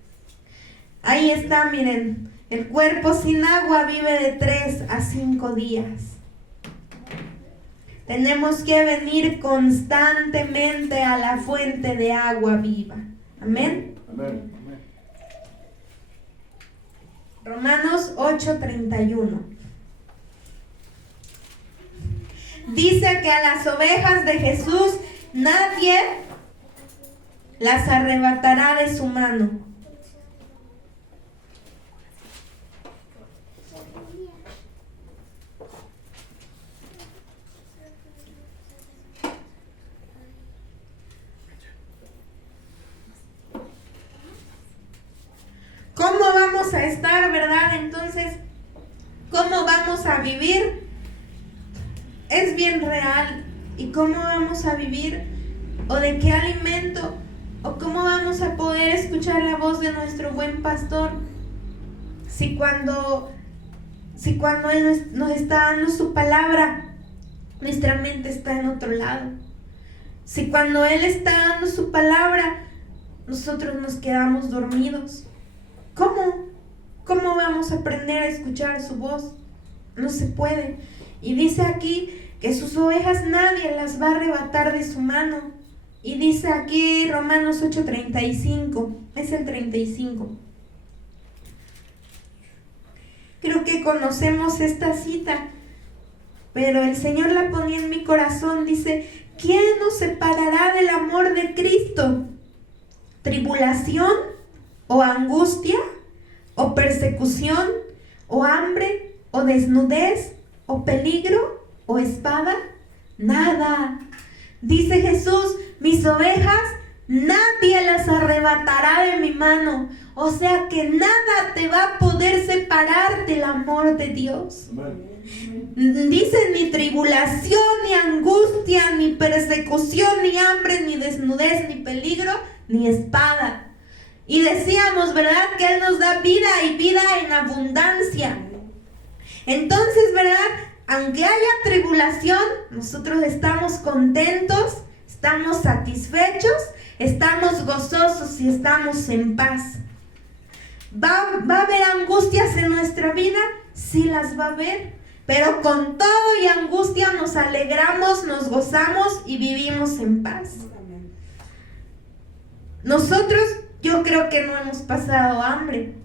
Ahí está, miren. El cuerpo sin agua vive de 3 a 5 días. Tenemos que venir constantemente a la fuente de agua viva. Amén. Amén. Romanos 8:31. Dice que a las ovejas de Jesús nadie las arrebatará de su mano. ¿Cómo vamos a estar, verdad? Entonces, ¿cómo vamos a vivir? Es bien real. ¿Y cómo vamos a vivir? ¿O de qué alimento? ¿O cómo vamos a poder escuchar la voz de nuestro buen pastor? Si cuando Él nos está dando su palabra, nuestra mente está en otro lado. Si cuando Él está dando su palabra, nosotros nos quedamos dormidos. ¿Cómo vamos a aprender a escuchar su voz? No se puede. Y dice aquí que sus ovejas nadie las va a arrebatar de su mano. Y dice aquí Romanos 8:35, es el 35. Creo que conocemos esta cita, pero el Señor la ponía en mi corazón. Dice, ¿quién nos separará del amor de Cristo? ¿Tribulación? ¿O angustia? ¿O persecución? ¿O hambre? ¿O desnudez? ¿O peligro? ¿O espada? Nada. Dice Jesús, mis ovejas nadie las arrebatará de mi mano. O sea que nada te va a poder separar del amor de Dios. Dice, ni tribulación, ni angustia, ni persecución, ni hambre, ni desnudez, ni peligro, ni espada. Y decíamos, ¿verdad? Que Él nos da vida y vida en abundancia. Entonces, ¿verdad? Aunque haya tribulación, nosotros estamos contentos, estamos satisfechos, estamos gozosos y estamos en paz. ¿Va a haber angustias en nuestra vida? Sí las va a haber, pero con todo y angustia nos alegramos, nos gozamos y vivimos en paz. Nosotros, yo creo que no hemos pasado hambre,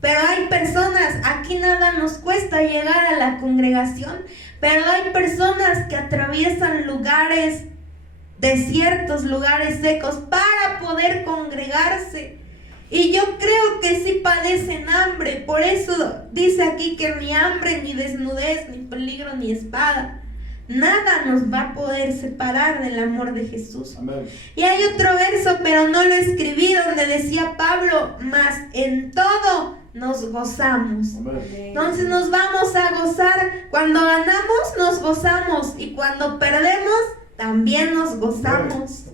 pero hay personas, aquí nada nos cuesta llegar a la congregación, pero hay personas que atraviesan lugares desiertos, lugares secos para poder congregarse. Y yo creo que sí padecen hambre, por eso dice aquí que ni hambre, ni desnudez, ni peligro, ni espada, nada nos va a poder separar del amor de Jesús. Amén. Y hay otro verso, pero no lo escribí, donde decía Pablo, mas en todo nos gozamos. Amén. Entonces nos vamos a gozar, cuando ganamos nos gozamos y cuando perdemos también nos gozamos.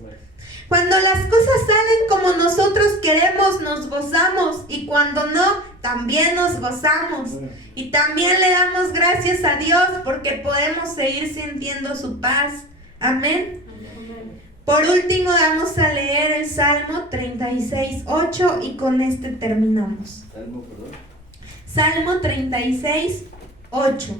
Cuando las cosas salen como nosotros queremos, nos gozamos, y cuando no, también nos gozamos. Y también le damos gracias a Dios porque podemos seguir sintiendo su paz. Amén. Por último, vamos a leer el Salmo 36:8 y con este terminamos. Salmo 36:8.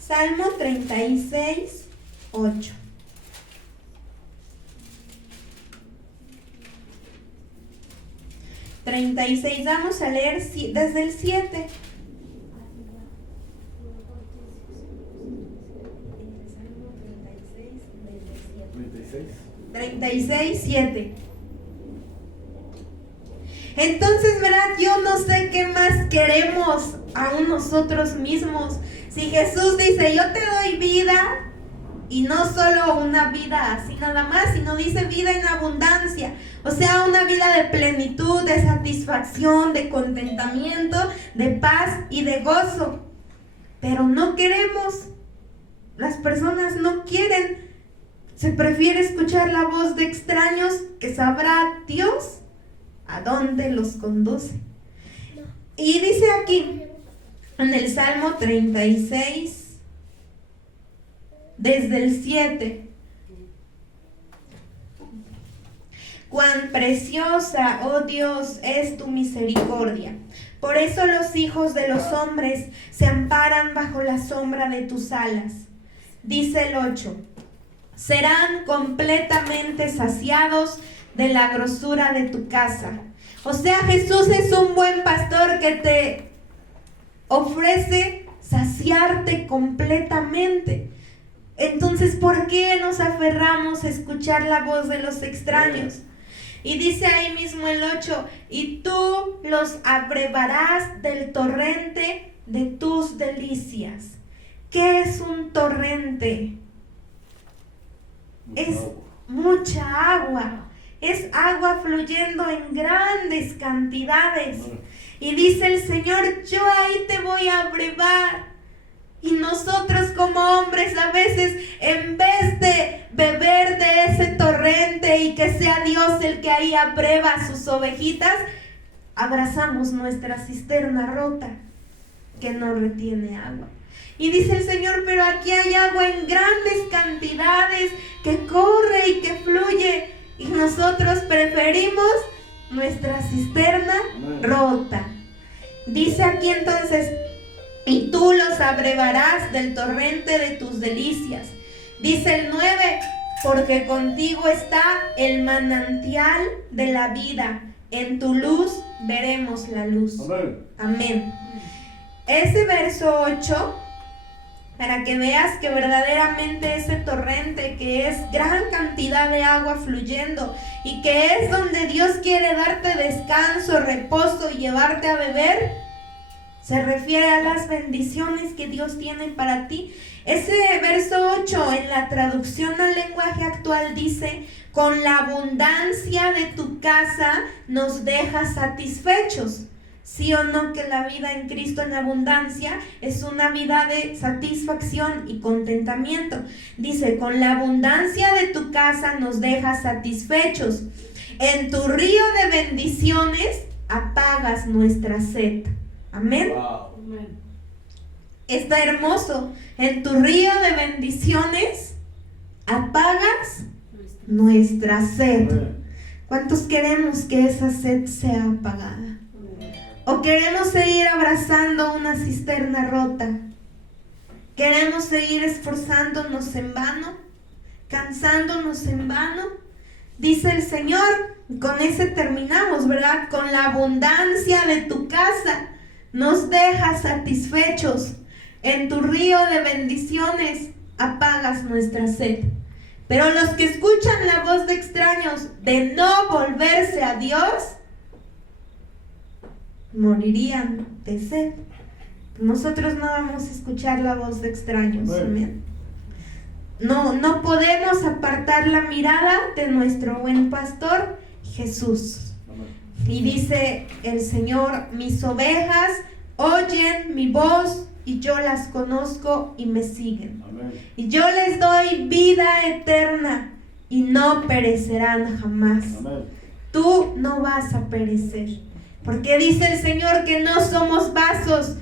Salmo 36:8. Vamos a leer desde el 7. 36:7. Entonces, ¿verdad? Yo no sé qué más queremos aún nosotros mismos. Si Jesús dice, yo te doy vida, y no solo una vida así nada más, sino dice vida en abundancia, o sea, una vida de plenitud, de satisfacción, de contentamiento, de paz y de gozo. Pero no queremos, las personas no quieren, se prefiere escuchar la voz de extraños que sabrá Dios a dónde los conduce. Y dice aquí, en el Salmo 36, desde el 7, cuán preciosa, oh Dios, es tu misericordia. Por eso los hijos de los hombres se amparan bajo la sombra de tus alas. Dice el 8, serán completamente saciados de la grosura de tu casa. O sea, Jesús es un buen pastor que te ofrece saciarte completamente. Entonces, ¿por qué nos aferramos a escuchar la voz de los extraños? Y dice ahí mismo el 8, y tú los abrevarás del torrente de tus delicias. ¿Qué es un torrente? Es mucha agua. Es agua fluyendo en grandes cantidades. Y dice el Señor, yo ahí te voy a abrevar. Y nosotros como hombres a veces, en vez de beber de ese torrente y que sea Dios el que ahí abreva a sus ovejitas, abrazamos nuestra cisterna rota que no retiene agua. Y dice el Señor, pero aquí hay agua en grandes cantidades que corre y que fluye. Y nosotros preferimos nuestra cisterna rota. Dice aquí entonces, y tú los abrevarás del torrente de tus delicias. Dice el 9, porque contigo está el manantial de la vida. En tu luz veremos la luz. Amén. Amén. Ese verso 8, para que veas que verdaderamente ese torrente, que es gran cantidad de agua fluyendo y que es donde Dios quiere darte descanso, reposo y llevarte a beber, se refiere a las bendiciones que Dios tiene para ti. Ese verso 8 en la traducción al lenguaje actual dice, con la abundancia de tu casa nos dejas satisfechos. ¿Sí o no que la vida en Cristo en abundancia es una vida de satisfacción y contentamiento? Dice, con la abundancia de tu casa nos dejas satisfechos. En tu río de bendiciones apagas nuestra sed. Amén. Wow. Amén. Está hermoso. En tu río de bendiciones apagas nuestra sed. ¿Cuántos queremos que esa sed sea apagada? ¿O queremos seguir abrazando una cisterna rota? ¿Queremos seguir esforzándonos en vano? ¿Cansándonos en vano? Dice el Señor, con ese terminamos, ¿verdad? Con la abundancia de tu casa nos dejas satisfechos. En tu río de bendiciones apagas nuestra sed. Pero los que escuchan la voz de extraños de no volverse a Dios, morirían de sed. Nosotros no vamos a escuchar la voz de extraños. Amén. No podemos apartar la mirada de nuestro buen pastor Jesús. Y dice el Señor, mis ovejas oyen mi voz y yo las conozco y me siguen. Amén. Y yo les doy vida eterna y no perecerán jamás. Amén. Tú no vas a perecer. Porque dice el Señor que no somos vasos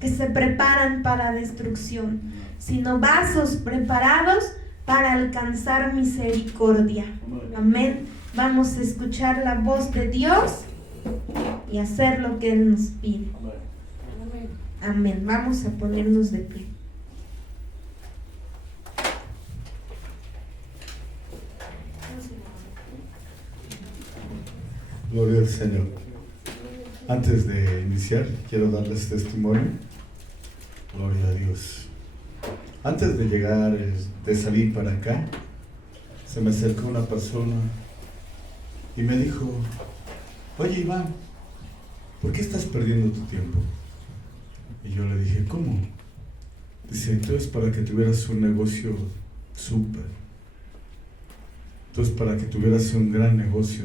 que se preparan para destrucción, sino vasos preparados para alcanzar misericordia. Amén. Vamos a escuchar la voz de Dios y hacer lo que Él nos pide. Amén. Vamos a ponernos de pie. Gloria al Señor. Antes de iniciar, quiero darles testimonio. Gloria a Dios. Antes de llegar, de salir para acá, se me acercó una persona y me dijo, oye Iván, ¿por qué estás perdiendo tu tiempo? Y yo le dije, ¿cómo? Dice, entonces para que tuvieras un negocio súper. Entonces para que tuvieras un gran negocio,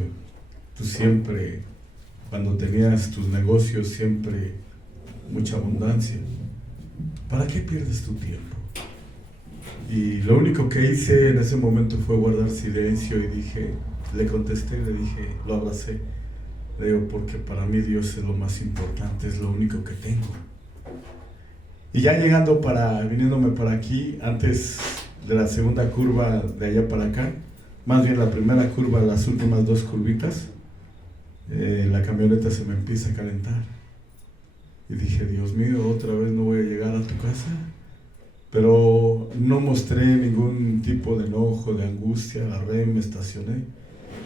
tú siempre, cuando tenías tus negocios, siempre mucha abundancia. ¿Para qué pierdes tu tiempo? Y lo único que hice en ese momento fue guardar silencio y dije, le contesté, le dije, lo abracé. Le digo, porque para mí Dios es lo más importante, es lo único que tengo. Y ya viniéndome para aquí, antes de la segunda curva de allá para acá, más bien la primera curva, las últimas dos curvitas, la camioneta se me empieza a calentar. Y dije, Dios mío, otra vez no voy a llegar a tu casa. Pero no mostré ningún tipo de enojo, de angustia, agarré, me estacioné.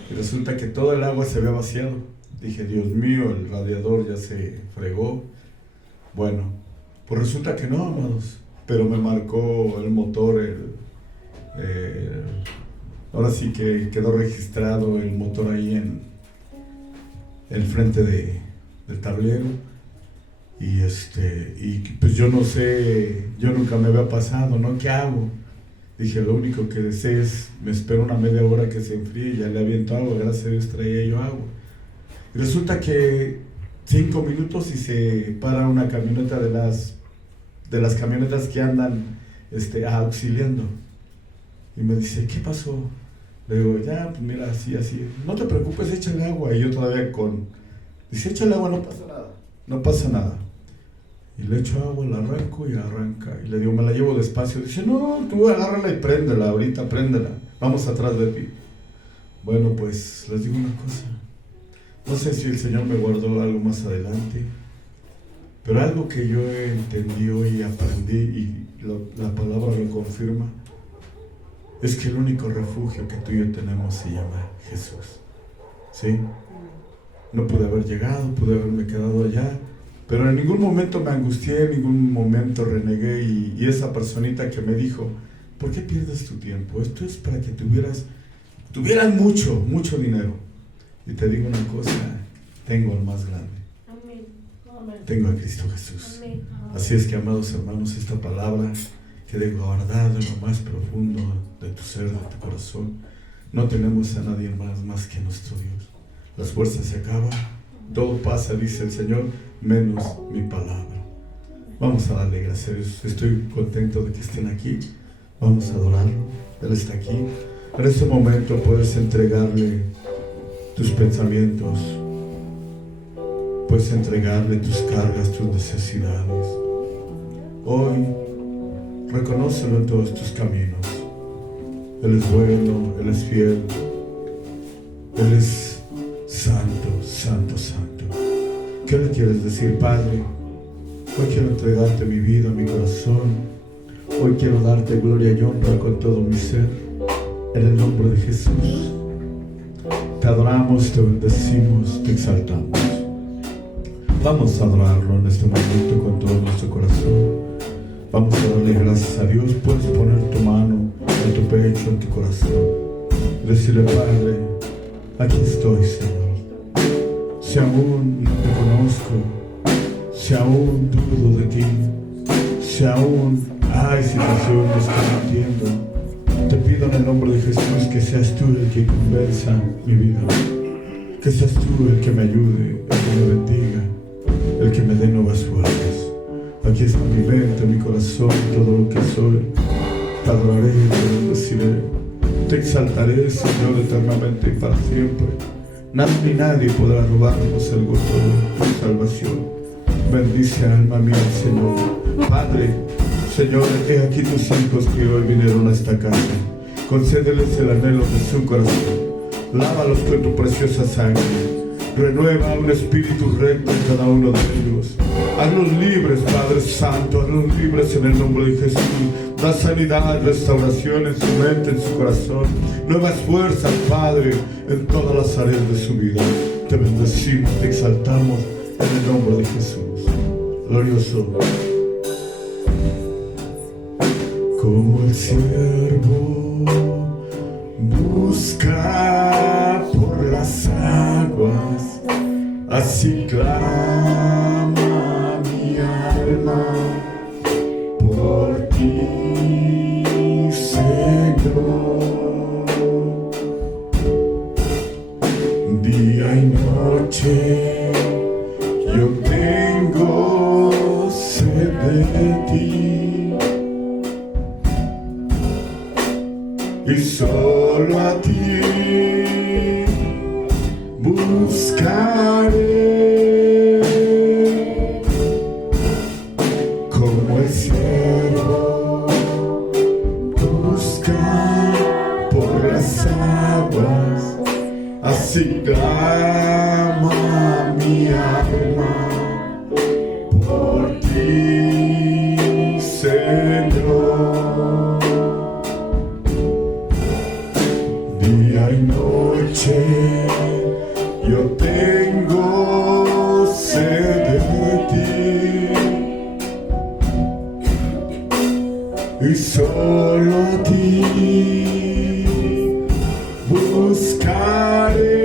Y resulta que todo el agua se había vaciado. Dije, Dios mío, el radiador ya se fregó. Bueno, pues resulta que no, amados. Pero me marcó el motor, ahora sí que quedó registrado el motor ahí en el frente del tablero. Y pues yo no sé, yo nunca me había pasado, ¿no? ¿Qué hago? Dije, lo único que deseo es, me espero una media hora que se enfríe, ya le aviento agua, gracias a Dios traía yo agua. Y resulta que 5 minutos y se para una camioneta de las camionetas que andan auxiliando. Y me dice, ¿qué pasó? Le digo, ya, pues mira, así, no te preocupes, échale agua. Y yo todavía dice, échale agua, no pasa nada. Y le echo agua, la arranco y arranca. Y le digo, me la llevo despacio. Dice, no, tú agárrala y préndela, ahorita préndela. Vamos atrás de ti. Bueno, pues les digo una cosa. No sé si el Señor me guardó algo más adelante, pero algo que yo entendí hoy y aprendí, y la palabra lo confirma, es que el único refugio que tú y yo tenemos se llama Jesús. ¿Sí? No pude haber llegado, pude haberme quedado allá, pero en ningún momento me angustié, en ningún momento renegué, y esa personita que me dijo, ¿por qué pierdes tu tiempo? Esto es para que tuvieras mucho dinero. Y te digo una cosa, tengo al más grande. Amén. Tengo a Cristo Jesús. Amén. Así es que, amados hermanos, esta palabra quede guardada en lo más profundo de tu ser, de tu corazón. No tenemos a nadie más que nuestro Dios. Las fuerzas se acaban, todo pasa, dice el Señor, menos mi palabra. Vamos a darle gracias. Estoy contento de que estén aquí. Vamos a adorarlo. Él está aquí. En este momento puedes entregarle tus pensamientos, puedes entregarle tus cargas, tus necesidades. Hoy reconócelo en todos tus caminos. Él es bueno, Él es fiel, Él es santo, santo, santo. ¿Qué le quieres decir, Padre? Hoy quiero entregarte mi vida, mi corazón. Hoy quiero darte gloria y honra con todo mi ser. En el nombre de Jesús. Te adoramos, te bendecimos, te exaltamos. Vamos a adorarlo en este momento con todo nuestro corazón. Vamos a darle gracias a Dios. Puedes poner tu mano en tu pecho, en tu corazón. Decirle, Padre, aquí estoy, Señor. Si aún no te conozco, si aún dudo de ti, si aún hay situaciones que no entiendo, te pido en el nombre de Jesús que seas tú el que conversa mi vida, que seas tú el que me ayude, el que me bendiga, el que me dé nuevas fuerzas. Aquí está mi mente, mi corazón, todo lo que soy. Te adoraré, te bendeciré, te exaltaré, Señor, eternamente y para siempre. Nada ni nadie podrá robarnos el gozo de tu salvación. Bendice, alma mía, Señor. Padre, Señor, he aquí tus hijos que hoy vinieron a esta casa. Concédeles el anhelo de su corazón. Lávalos con tu preciosa sangre. Renueva un espíritu recto en cada uno de ellos. Hazlos libres, Padre Santo, hazlos libres en el nombre de Jesús. Da sanidad, restauración en su mente, en su corazón. Nuevas fuerzas, Padre, en todas las áreas de su vida. Te bendecimos, te exaltamos en el nombre de Jesús. Glorioso. Como el siervo busca por las aguas, así clama mi alma por ti, Señor. Día y noche yo tengo sed de ti. Y solo a ti buscaré, como el cielo busca por las aguas, así clama mi alma por ti, Señor. Día y noche yo tengo sed de ti, y solo a ti buscaré.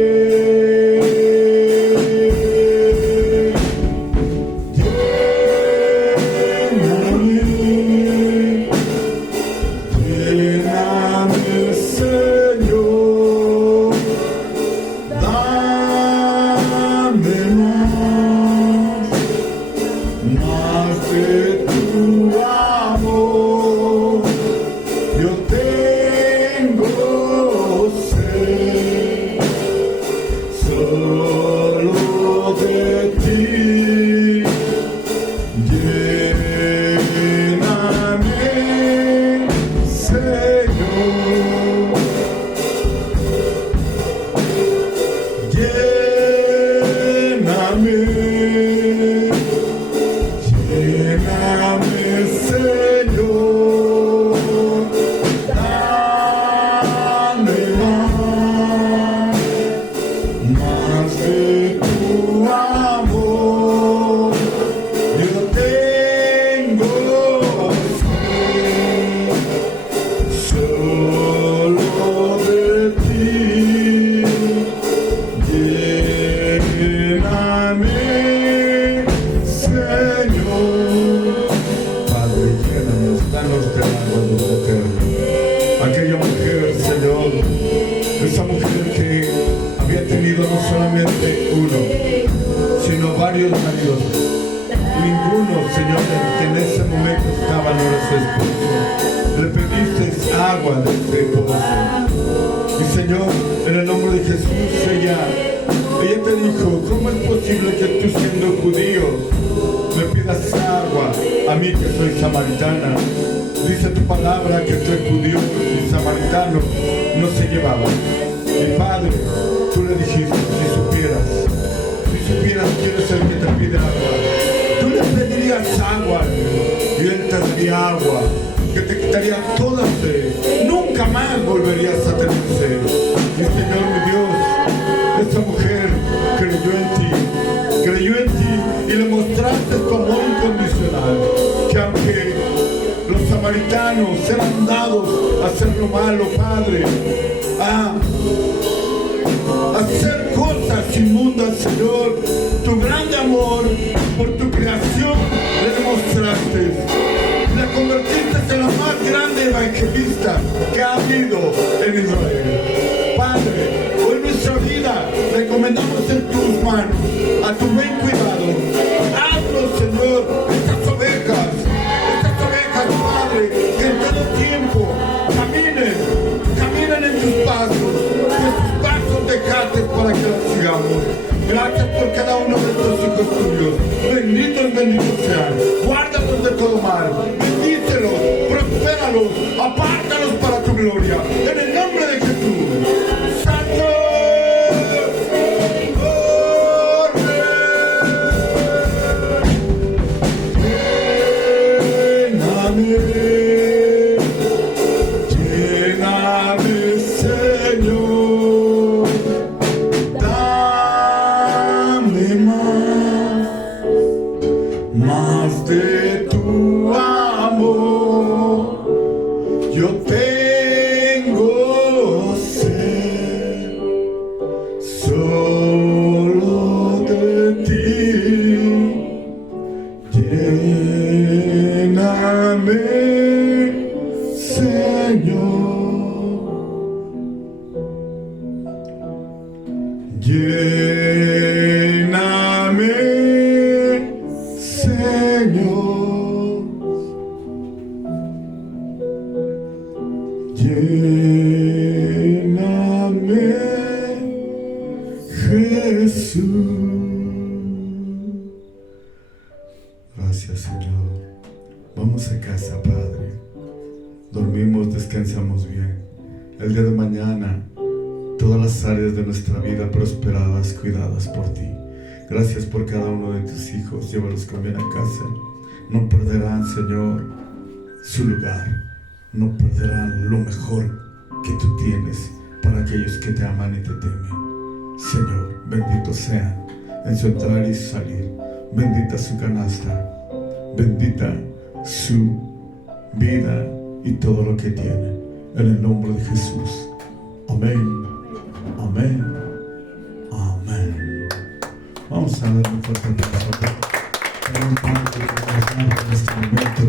esposo. Y Señor, en el nombre de Jesús, ella te dijo, ¿cómo es posible que tú siendo judío me pidas agua a mí que soy samaritana? Dice tu palabra que entre judíos y samaritanos no se llevaban. Mi Padre, tú le dijiste, si supieras quién es el que te pide agua, tú le pedirías agua y él te daría agua que te quitaría toda sed, nunca más volverías a tener sed. Y Señor mi Dios, esa mujer creyó en ti y le mostraste tu amor incondicional, que aunque los samaritanos eran dados a hacer lo malo, Padre, a hacer cosas inmundas, Señor, tu grande amor por tu creación le demostraste. La convertiste en la más grande evangelista que ha habido en Israel. Padre, hoy nuestra vida la encomendamos en tus manos, a tu buen cuidado. Haznos, Señor, estas ovejas, Padre, que en todo tiempo caminen en tus pasos, que tus pasos dejaste para que las sigamos. Gracias por cada uno de estos hijos tuyos. Benditos sean. Guárdalos de todo mal. Bendícelos, prospéralos, apártalos para tu gloria. En el nombre de Jesús. Santo. Lléname, Señor. Más de tu amor, yo tengo sed, solo de ti. Lléname, Señor. Lléname, Señor. Lléname, Jesús. Gracias, Señor. Vamos a casa, Padre. Dormimos, descansamos bien. El día de mañana, todas las áreas de nuestra vida prosperadas, cuidadas por ti. Gracias por cada uno de tus hijos. Llévalos con bien a casa. No perderán, Señor, su lugar. No perderán lo mejor que tú tienes para aquellos que te aman y te temen. Señor, benditos sean en su entrar y su salir. Bendita su canasta. Bendita su vida y todo lo que tiene. En el nombre de Jesús. Amén. Amén. Amén. Vamos a darle un fuerte aplauso. Tenemos más que en este momento.